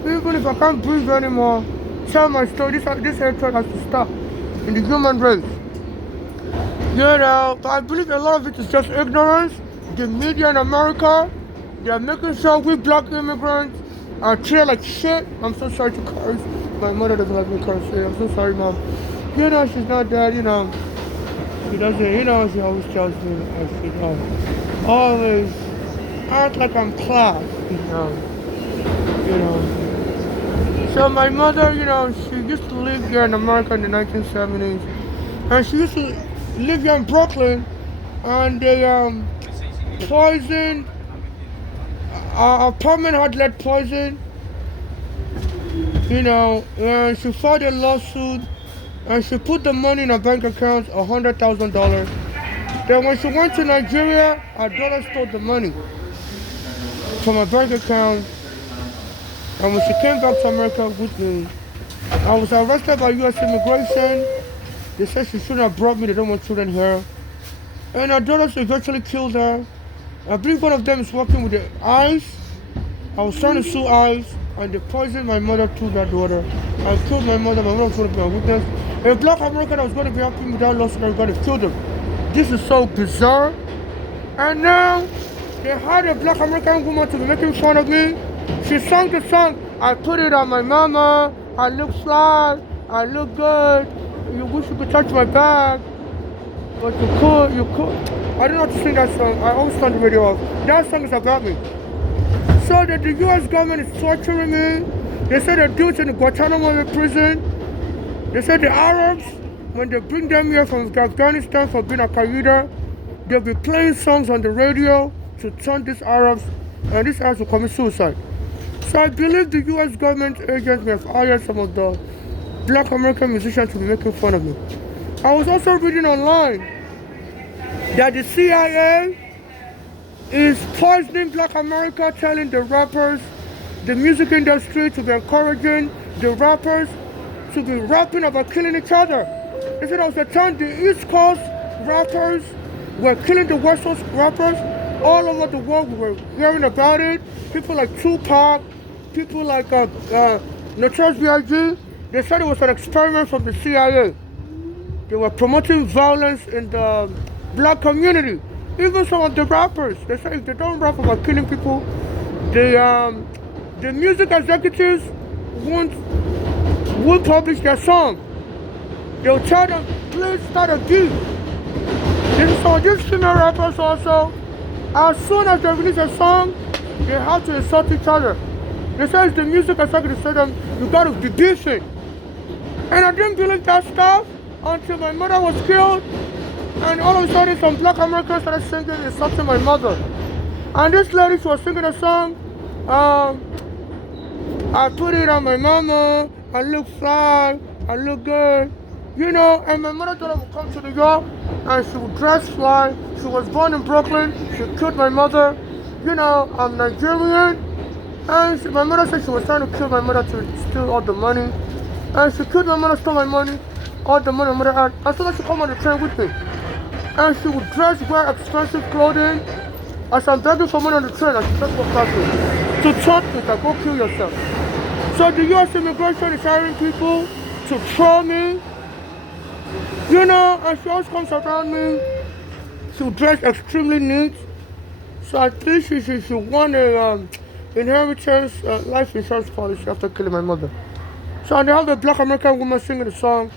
Even if I can't breathe anymore, tell my story. This hatred has to stop in the human race. But I believe a lot of it is just ignorance. The media in America, they're making sure we black immigrants are treated like shit. I'm so sorry to curse. My mother doesn't like me cursing. I'm so sorry, Mom. She's not dead, She doesn't, she always tells me I should always act like I'm class, So my mother, she used to live here in America in the 1970s. And she used to live here in Brooklyn. And they poisoned, our apartment had lead poison. And she filed a lawsuit. And she put the money in her bank account, $100,000. Then when she went to Nigeria, her daughter stole the money from her bank account. And when she came back to America with me, I was arrested by U.S. immigration. They said she shouldn't have brought me. They don't want children here. And her daughters eventually killed her. I believe one of them is working with the ICE. I was trying to sue ICE, and they poisoned my mother through that daughter. I killed my mother. My mother was going to be a witness. A black American that was going to be helping me with that lawsuit, I was going to kill them. This is so bizarre. And now, they hired a black American woman to be making fun of me. She sang the song. I put it on my mama. I look fly. I look good. You wish you could touch my back. But you could. I don't know how to sing that song. I always turn the radio off. That song is about me. So that the U.S. government is torturing me. They said they're due to the Guantanamo Bay prison. They said the Arabs, when they bring them here from Afghanistan for being a Qaeda, they'll be playing songs on the radio to turn these Arabs, and these Arabs will commit suicide. So I believe the U.S. government agents may have hired some of the black American musicians to be making fun of me. I was also reading online that the CIA is poisoning black America, telling the rappers, the music industry to be encouraging the rappers to be rapping about killing each other. They said it was the time the East Coast rappers were killing the West Coast rappers. All over the world we were hearing about it. People like Tupac, people like Notorious B.I.G. They said it was an experiment from the CIA. They were promoting violence in the black community. Even some of the rappers, they say if they don't rap about killing people, the music executives won't publish their song. They'll tell them, please start a beat. So these female rappers also, as soon as they release a song, they have to insult each other. They say the music executives tell them, you gotta be decent. And I didn't believe that stuff until my mother was killed. And all of a sudden, some black Americans started singing, insulting my mother. And this lady, she was singing a song, I put it on my mama, I look fly, I look good, you know, and my mother thought I would come to New York, and she would dress fly. She was born in Brooklyn, she killed my mother, you know, I'm Nigerian, and my mother said she was trying to kill my mother to steal all the money, and she killed my mother, stole my money, all the money my mother had, and so that she come on the train with me. And she would wear expensive clothing. As I'm begging for money on the train, and she just walked out to talk to me, like, go kill yourself. So the U.S. immigration is hiring people to troll me, you know, and she always comes around me. She would dress extremely neat. So I think she won a inheritance life insurance policy after killing my mother. So they have a black American woman singing the song.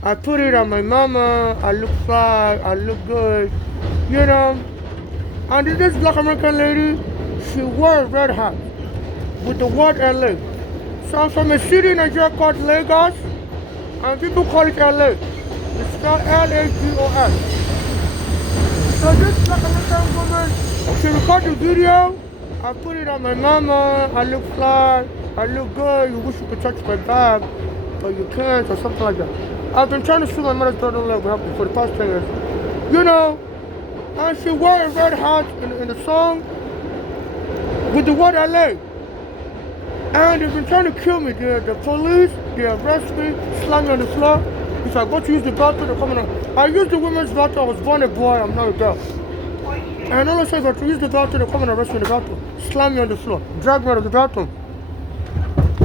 I put it on my mama, I look fly, I look good, you know. And this black American lady, she wore a red hat with the word LA. So I'm from a city in Nigeria called Lagos, and people call it LA. It's spelled Lagos. So this black American woman, she recorded the video, I put it on my mama, I look fly, I look good, you wish you could touch my bag, but you can't, or something like that. I've been trying to sue my mother's brother for the past 10 years. You know, and she wore a red hat in the song with the word LA. And they've been trying to kill me. The police, they arrest me, slam me on the floor. If I go to use the bathroom, they're coming on. I use the women's bathroom, I was born a boy, I'm not a girl. And all of a sudden, if I use the bathroom, they're coming and arrest me in the bathroom. Slam me on the floor, drag me out of the bathroom.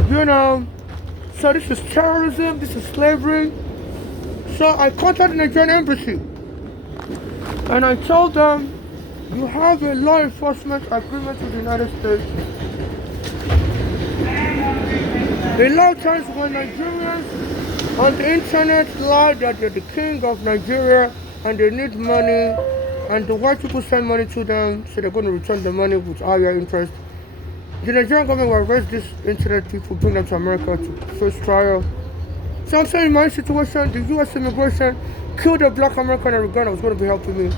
You know, so this is terrorism, this is slavery. So I contacted the Nigerian embassy and I told them, you have a law enforcement agreement with the United States. A lot of times when Nigerians on the internet lie that they're the king of Nigeria and they need money, and the white people send money to them, so they're going to return the money with higher interest, the Nigerian government will arrest these internet people, bring them to America to face trial. So I'm saying in my situation, the U.S. immigration killed a black American and Uganda was going to be helping me.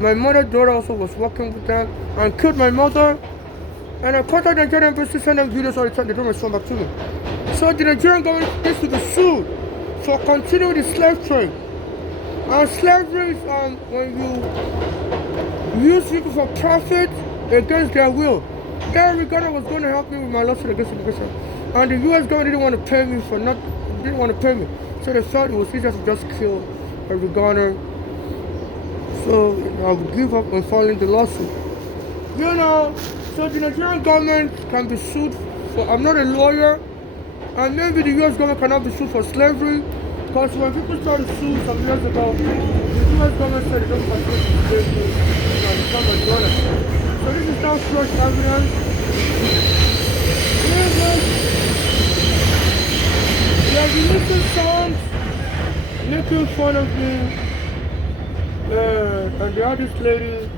My mother's daughter also was working with them and killed my mother. And I contacted the Nigerian embassy, send them videos all the time, they don't respond back to me. So the Nigerian government needs to be sued for continuing the slave trade. And slavery is when you use people for profit against their will. Gary Ghana was going to help me with my lawsuit against immigration. And the U.S. government didn't want to pay me for nothing. Didn't want to pay me, so they felt it was easier to just kill every Ghana. So I would give up on filing the lawsuit. You know, so the Nigerian government can be sued for. I'm not a lawyer, and maybe the U.S. government cannot be sued for slavery, because when people started to sue some years ago, the U.S. government said they don't control slavery and become a dollar. So this is now fresh evidence. They are releasing songs making fun of me. And the other lady,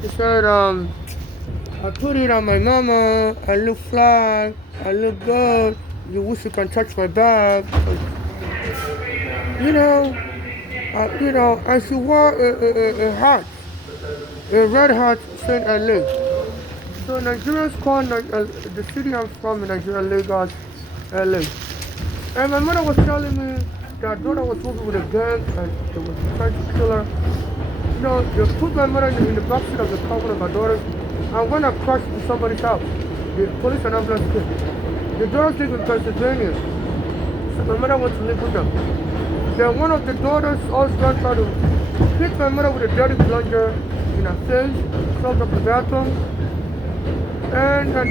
she said, I put it on my mama, I look fly, I look good, you wish you can touch my bag. You know, and she wore a hat, a red hat saying LA. So Nigerians call the city I'm from in Nigeria, Lagos, LA. And my mother was telling me that daughter was working with a gang and they were trying to kill her. They put my mother in the backseat of the car, one of my daughters, and when I crashed in somebody's house, the police and ambulance came. The daughters live in Pennsylvania, so my mother went to live with them. Then one of the daughters' husband tried to hit my mother with a dirty plunger in her face, clogged up the bathroom, and then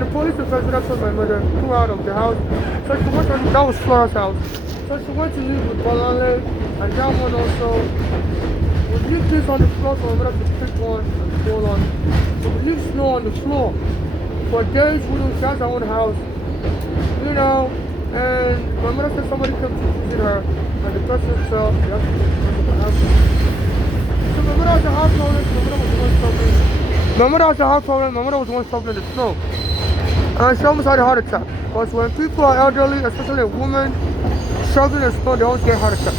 the police officer told my mother threw her out of the house. So she went to, that was Flora's house. So she went to live with Bolale, and that one also. We leave this on the floor for my mother to pick one and fall on. So we leave snow on the floor. For days we don't have our own house. And my mother said somebody came to visit her and the person fell. So my mother has a heart problem, my mother was the one suffering. My mother has a heart problem, my mother was the one suffering in the snow. And she almost had a heart attack. Because when people are elderly, especially a woman, struggling in snow, they always get a heart attack.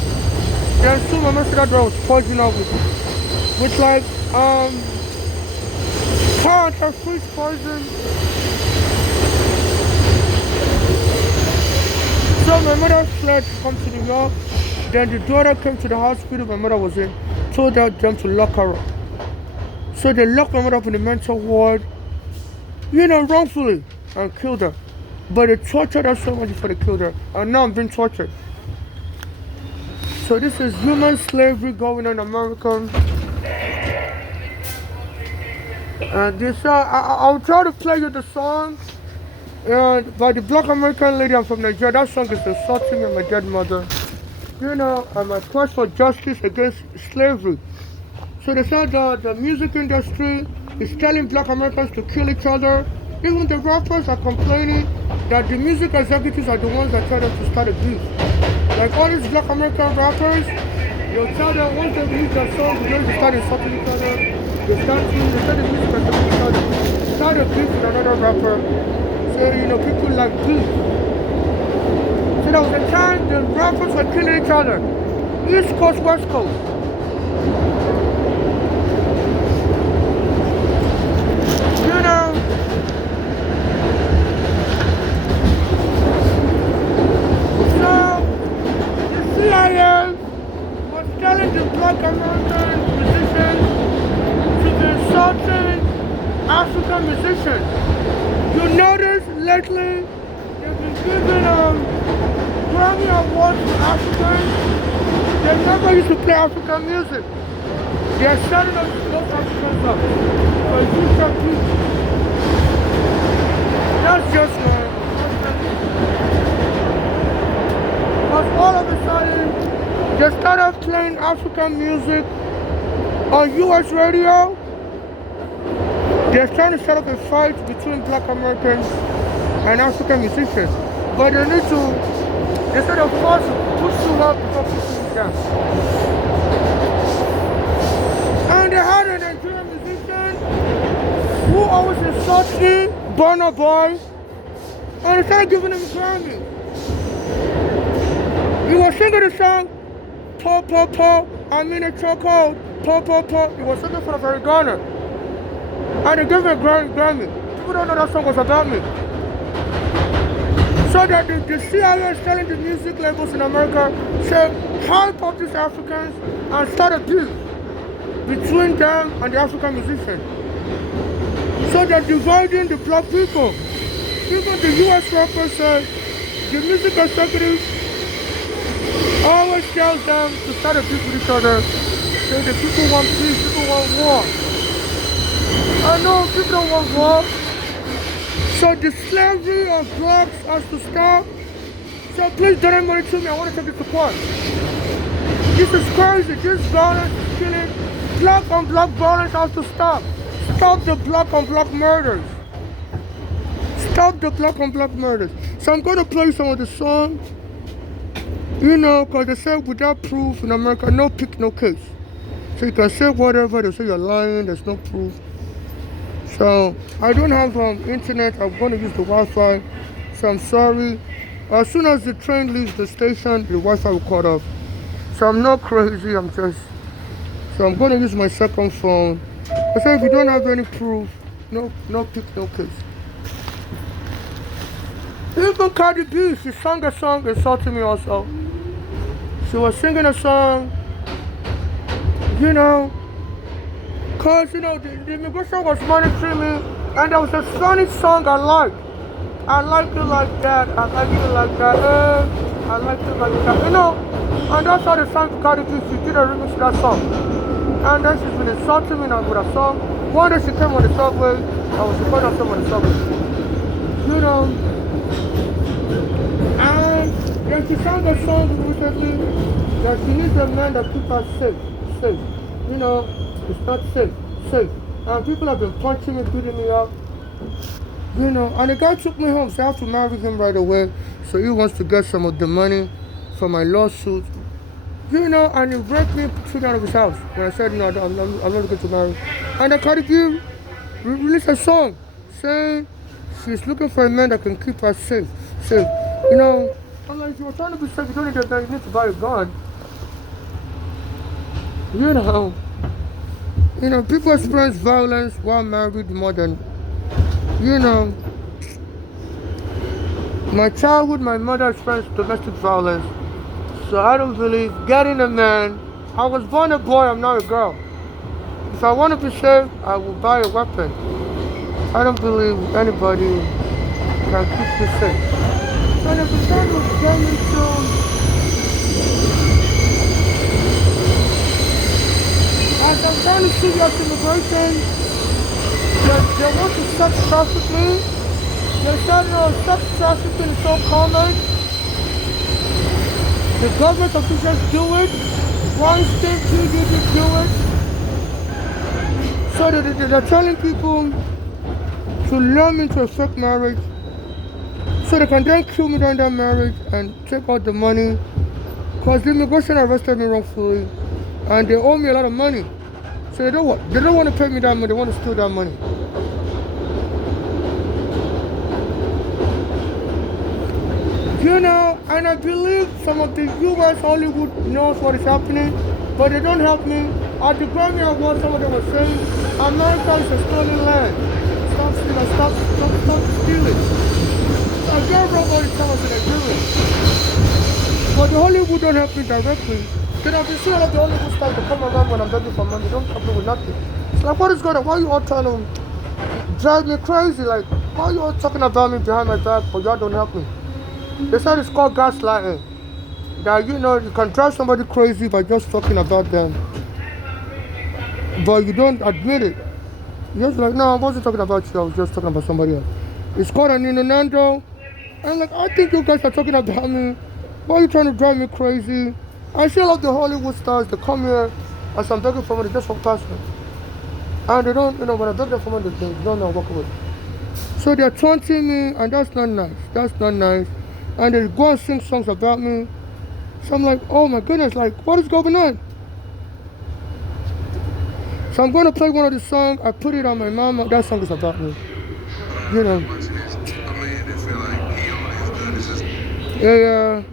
Then soon my mother said that girl was poisoned up with like cat or fish poison. So my mother fled to come to New York. Then the daughter came to the hospital my mother was in, told them to lock her up. So they locked my mother up in the mental ward, wrongfully, and killed her. But they tortured her so much before they killed her. And now I'm being tortured. So this is human slavery going on in America. And this, I'll try to play you the song by the Black American lady. I'm from Nigeria. That song is insulting me and my dead mother. And my quest for justice against slavery. So they said the music industry is telling Black Americans to kill each other. Even the rappers are complaining that the music executives are the ones that tell them to start a beef. Like all these Black American rappers, they'll tell them once they release their songs, they're going to start insulting each other. They start the music executives start a beef with another rapper. So, people like beef. So there was a time the rappers were killing each other. East Coast, West Coast. Telling the Black American musicians to be insulting African musicians. You notice lately they've been giving Grammy Awards to Africans. They never used to play African music. They're setting up those Africans up for future people. That's just because all of a sudden they started playing African music on US radio. They're trying to set up a fight between Black Americans and African musicians. But they need to, they said of course, push you up before pushing you down. And they had a Nigerian musician who always insults me, Burna Boy, and they started giving him a Grammy. He was singing the song, Po, po, po, I'm in a chokehold, po, po, po. He was singing for the very Ghana. And they gave me a Grammy. People don't know that song was about me. So that the CIA is telling the music labels in America, say, hype up these Africans and start a beef between them and the African musicians. So they're dividing the Black people. Even the US rappers said, the music executives always tells them to start a beef with each other. Say the people want peace, people want war. I know people don't want war. So the slavery of blacks has to stop. So please donate money to me. I want to take it to court. This is crazy. This violence is killing. Black on black violence has to stop. Stop the black on black murders. Stop the black on black murders. So I'm going to play some of the song. You know, because they say without proof in America, no pick, no case. So you can say whatever, they say you're lying, there's no proof. So I don't have internet, I'm going to use the Wi-Fi. So I'm sorry. As soon as the train leaves the station, the Wi-Fi will cut off. So I'm not crazy, so I'm going to use my second phone. I said if you don't have any proof, no pick, no case. Even Cardi B, she sang a song insulting me also. She was singing a song, you know, cause you know the immigration was monitoring me, and there was a funny song I liked. I like it like that, I like it like that, I like it like that, you know. And that's how the song Cardi B, she did a remix to that song. And then she's been insulting me now with a song. One day she came on the subway, I was supposed to come on the subway. You know. And then she sang a song recently that she needs a man that keeps her safe. You know, it's not safe. And people have been punching me, beating me up. You know, and the guy took me home, so I have to marry him right away. So he wants to get some of the money for my lawsuit. You know, and he raped me, threw me out of his house. When I said, no, I'm not going to marry. And I Cardi B released a song saying she's looking for a man that can keep her safe. You know, I'm like, if you were trying to be safe, you don't need a gun, you need to buy a gun. You know, people experience violence while married more than, you know. My childhood, my mother experienced domestic violence. So I don't believe getting a man. I was born a boy, I'm not a girl. If I want to be safe, I will buy a weapon. I don't believe anybody can keep me safe. And if the guy was getting to, as I'm trying to see your immigration, they want to sex traffic me. They said, sex trafficking is so common. The government officials do it. One state PDD do it. So they're telling people to lure me into a fake marriage, so they can then kill me during that marriage and take out the money. Because the immigration arrested me wrongfully, and they owe me a lot of money. So they don't want to pay me that money. They want to steal that money. You know, and I believe some of the US Hollywood knows what is happening, but they don't help me. At the Grammy Awards, some of them were saying, America is a stolen land. Stop stealing. So I get wrong all the time and I do it. But the Hollywood don't help me directly. Then I've been seeing all of the Hollywood stars that come around when I'm begging for money. They don't help me with nothing. It's like, what is going on? Why are you all trying to drive me crazy? Like, why are you all talking about me behind my back, but y'all don't help me? They said it's called gaslighting. That, you know, you can drive somebody crazy by just talking about them, but you don't admit it. You're just like, no, I wasn't talking about you, I was just talking about somebody else. It's called an innuendo. And like, I think you guys are talking about me. Why are you trying to drive me crazy? I see a lot of the Hollywood stars, they come here as I'm begging for money, just for passion. And they don't, you know, when I beg them for money, they don't know what to work with. So they're taunting me, and that's not nice. And they go and sing songs about me. So I'm like, oh my goodness, like, what is going on? So I'm going to play one of the songs. I put it on my mama. That song is about me. You know. Yeah.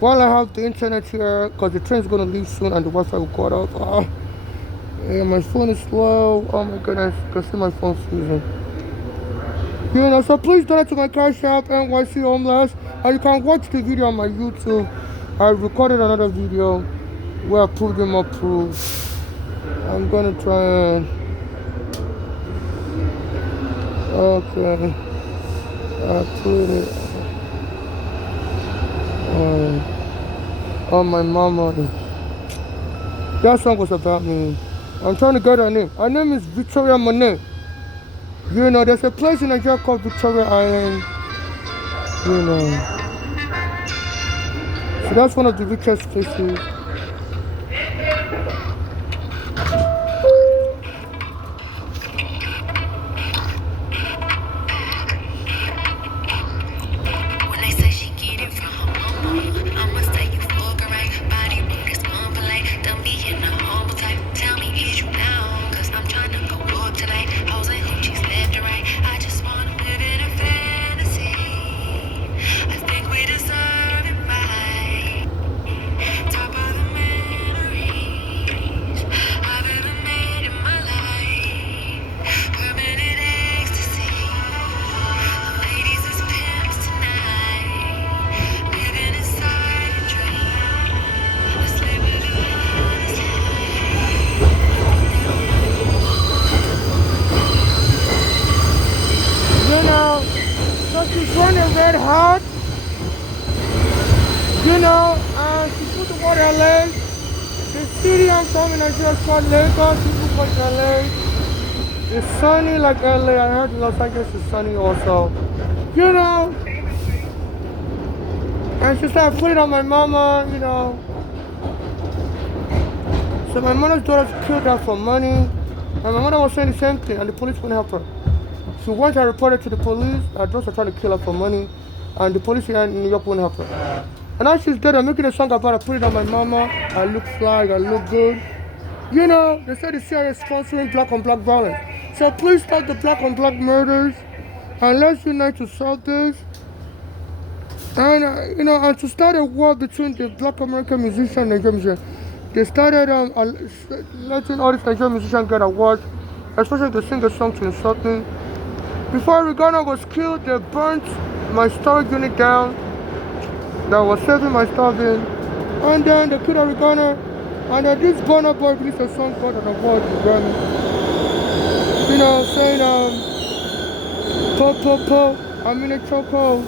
While I have the internet here, because the train's going to leave soon and the Wi-Fi will cut off. Yeah, my phone is slow. Oh my goodness, you can see my phone freezing. You know, so please donate to my Cash App, NYC Homeless. And you can watch the video on my YouTube. I recorded another video where I put them up proof. I'm gonna try and... Okay. I put it on my mama. That song was about me. I'm trying to get her name. Her name is Victoria Monet. You know, there's a place in Nigeria called Victoria Island. You know. So that's one of the richest places. LA. The city I'm from in Nigeria is called Lagos. People call it LA. It's sunny like LA. I heard Los Angeles is sunny also. You know. And she started putting on my mama, you know. So my mother's daughter killed her for money. And my mother was saying the same thing, and the police wouldn't help her. She went and reported to the police. Her daughter trying to kill her for money, and the police here in New York wouldn't help her. And now she's dead. I'm making a song about her, put it on my mama. I look fly, I look good. You know, they said the CIA is sponsoring black on black violence. So please stop the black on black murders, and let's unite to solve this. And you know, and to start a war between the black American musician and Nigerian musician. They started letting all these Nigerian musicians get awards, especially to sing a song to insult me. Before Rihanna was killed, they burnt my storage unit down that was saving my stuff in. And then they killed Rihanna, and then this Burna Boy released a song called an award to Grammy. You know, saying, po, I'm in a chokehold.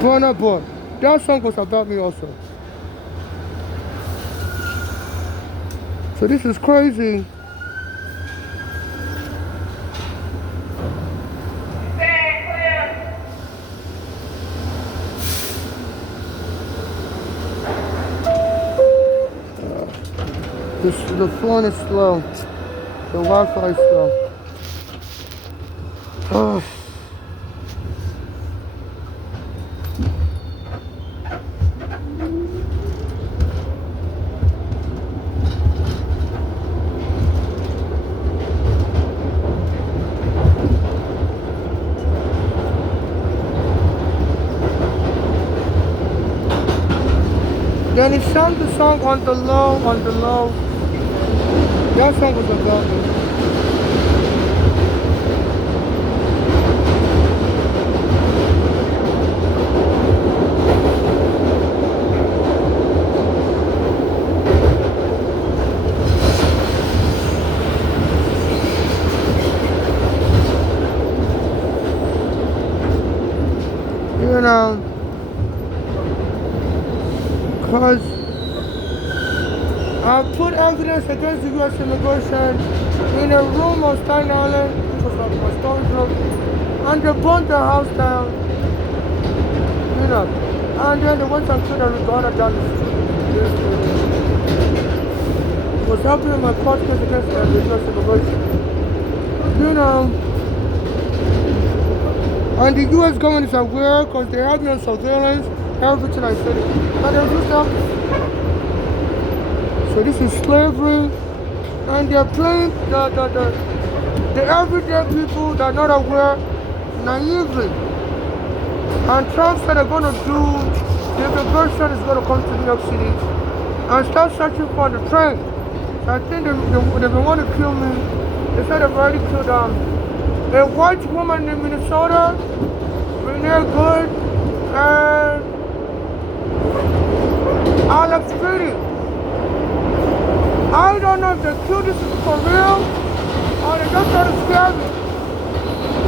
Burna Boy. That song was about me also. So this is crazy. The phone is slow. The Wi-Fi is slow. Oh. Then he sang the song on the low. That song was about me. You know, because I put evidence against the U.S. immigration in a room on Staten Island, which was like my storage room, and they burned the house down, you know, and then they went and killed a reporter down the street. It was helping in my court case against the U.S. immigration, you know, and the U.S. government is aware because they have me on surveillance, everything I said, and they refused to help me. So this is slavery, and they're playing the everyday people that are not aware naively. And Trump said they're going to do, the immigration is going to come to New York City and start searching for the train. So I think they want to kill me. They said they've already killed a white woman in Minnesota, Renee Good, and Alex Freedy. I don't know if they killed this people for real or they just trying to scare me.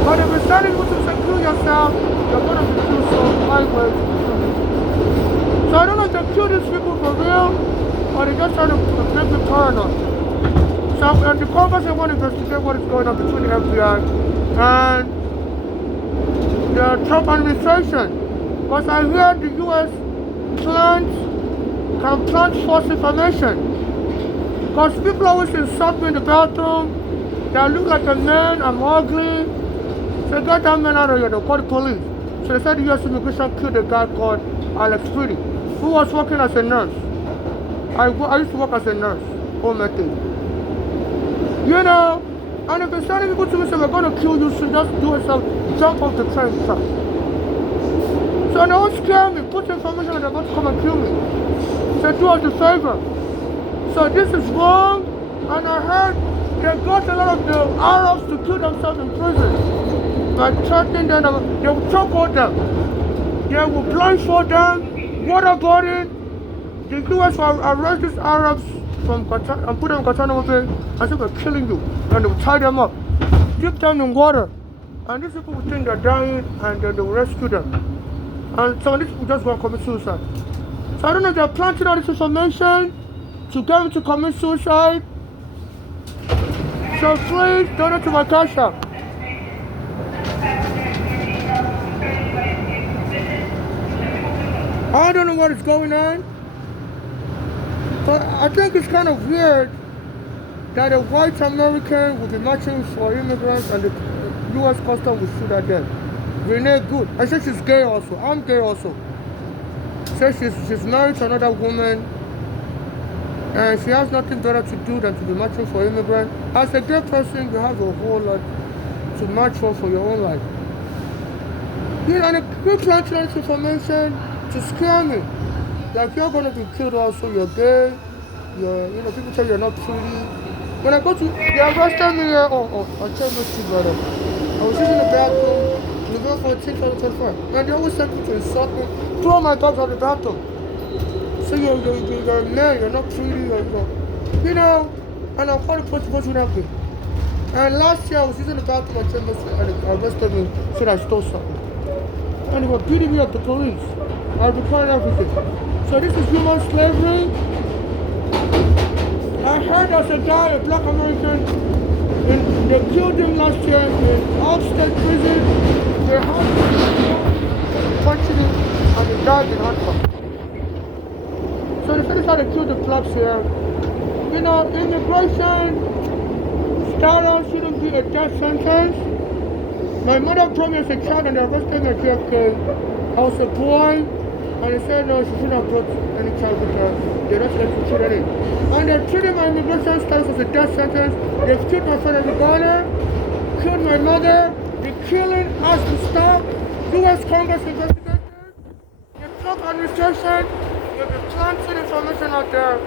But if it's telling you to say kill yourself, you're going to be killed so my way. So I don't know if they killed these people for real or they just trying to make me paranoid. So and the Congress they want to investigate what is going on between the FBI and the Trump administration. Because I hear the US can plant false information. Because people always insult me in the bathroom. They look like a man, I'm ugly. So they got that man out of here, they call the police. So they said the U.S. immigration killed a guy called Alex Freedy, who was working as a nurse. I used to work as a nurse, home thing. You know, and if they're sending people to me, say we're going to kill you, so just do it, so jump off the train track. So they won't scare me, put information and they're about to come and kill me. So do us a favor. So this is wrong, and I heard they got a lot of the Arabs to kill themselves in prison. By threatening them, they will chokehold them. They will blindfold them, waterboarding. The US will arrest these Arabs from Qatar and put them in Guantanamo Bay as if they're killing you. And they will tie them up, dip them in water. And these people will think they're dying and then they will rescue them. And some of these people just go and commit suicide. So I don't know if they're planting all this information to get me to commit suicide. So please donate to my cash app. I don't know what is going on, but I think it's kind of weird that a white American will be marching for immigrants and the U.S. Customs will shoot at them. Renee Good. I said she's gay also. I'm gay also. Says she's married to another woman and she has nothing better to do than to be marching for immigrants. As a gay person, you have a whole lot to march for your own life. You know, and you're planting all this information to scare me. Like you're gonna be killed also, you're gay, people tell you you're not pretty. When I go to, they arrested me here, I'll tell you two brother. I was using the bathroom, November 14, 2025, and they always sent me to insult me, throw my dogs out of the bathroom. So you're a man, you're not pretty, and I'll call the police without me. And last year I was using the bathroom and they arrested me, said I stole something. And they were beating me up, the police. I recorded everything. So this is human slavery. I heard there's a guy, a black American, and they killed him last year in upstate prison. They punched him and he died in handcuffs. So they finished how they killed the blacks here. Immigration startup shouldn't be a death sentence. My mother brought me as a child and they arrested me at JFK. I was a boy. And they said no, she shouldn't have brought any child with her. They don't let me treat any. And they treated my immigration status as a death sentence. They've killed my friend Ghana, killed my mother. The killing has to stop. U.S. Congress investigated. The Trump administration, they've been planting information out there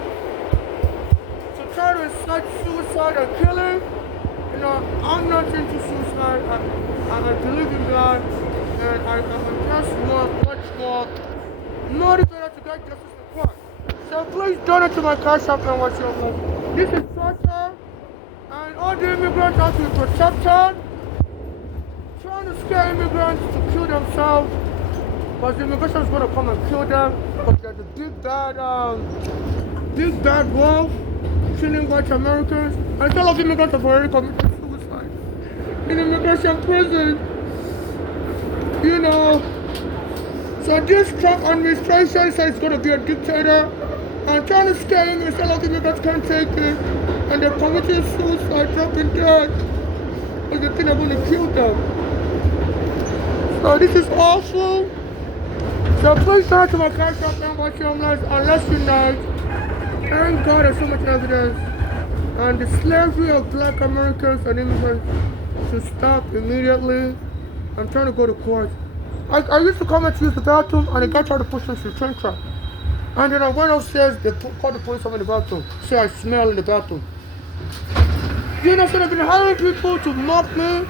to try to incite suicide and killing. I'm not into suicide. I believe in God. And I just want much more motivated to get justice in court. So please donate to my cash app and watch your life. This is torture, and all the immigrants have to be protected. Trying to scare immigrants to kill themselves, but the immigration is going to come and kill them. But there's a big bad wolf killing white Americans, and all of the immigrants have already committed suicide in immigration prison. So this Trump administration says it's going to be a dictator and trying to scare him and all of the immigrants can't take it. And they're committing suicide, dropping dead. And they think they're going to kill them. So this is awful. So please turn to my cash app and watch your lives unless you know. Thank God there's so much evidence. And the slavery of black Americans and immigrants should stop immediately. I'm trying to go to court. I used to come and use the bathroom and the guy tried to push me to the train track. And then I went upstairs, they called the police on me in the bathroom. Say I smell in the bathroom. So they've been hiring people to mock me.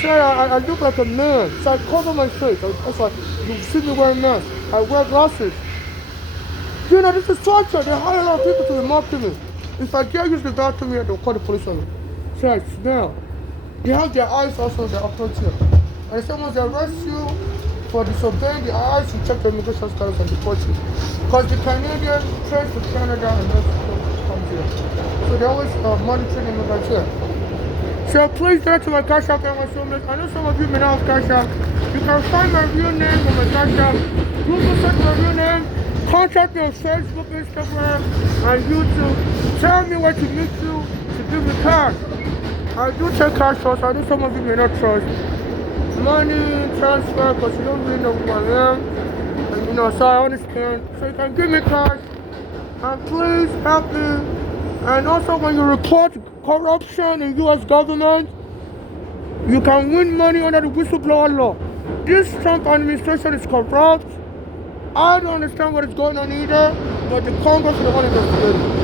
Say I look like a man. So I cover my face. That's why you see me wearing masks. I wear glasses. This is torture. They hire a lot of people to be mocking me. If I dare use the bathroom here, they'll call the police on me. Say I smell. They have their eyes also, they're up here. And if someone arrests you for disobeying the eyes, you check the immigration status and deport you. Because the Canadian trades to Canada and Mexico comes here. So they're always monitoring immigrants here. So please donate to my cash app and my showmate. I know some of you may not have cash app. You can find my real name on my cash app. Google search my real name. Contact me on Facebook, Instagram, and YouTube. Tell me where to meet you to give me cash. I do take cash first. I know some of you may not trust money transfer because you don't really know who I am. And so I understand. So you can give me cash and please help me. And also when you report corruption in US government, you can win money under the whistleblower law. This Trump administration is corrupt. I don't understand what is going on either, but the Congress is the one investigating.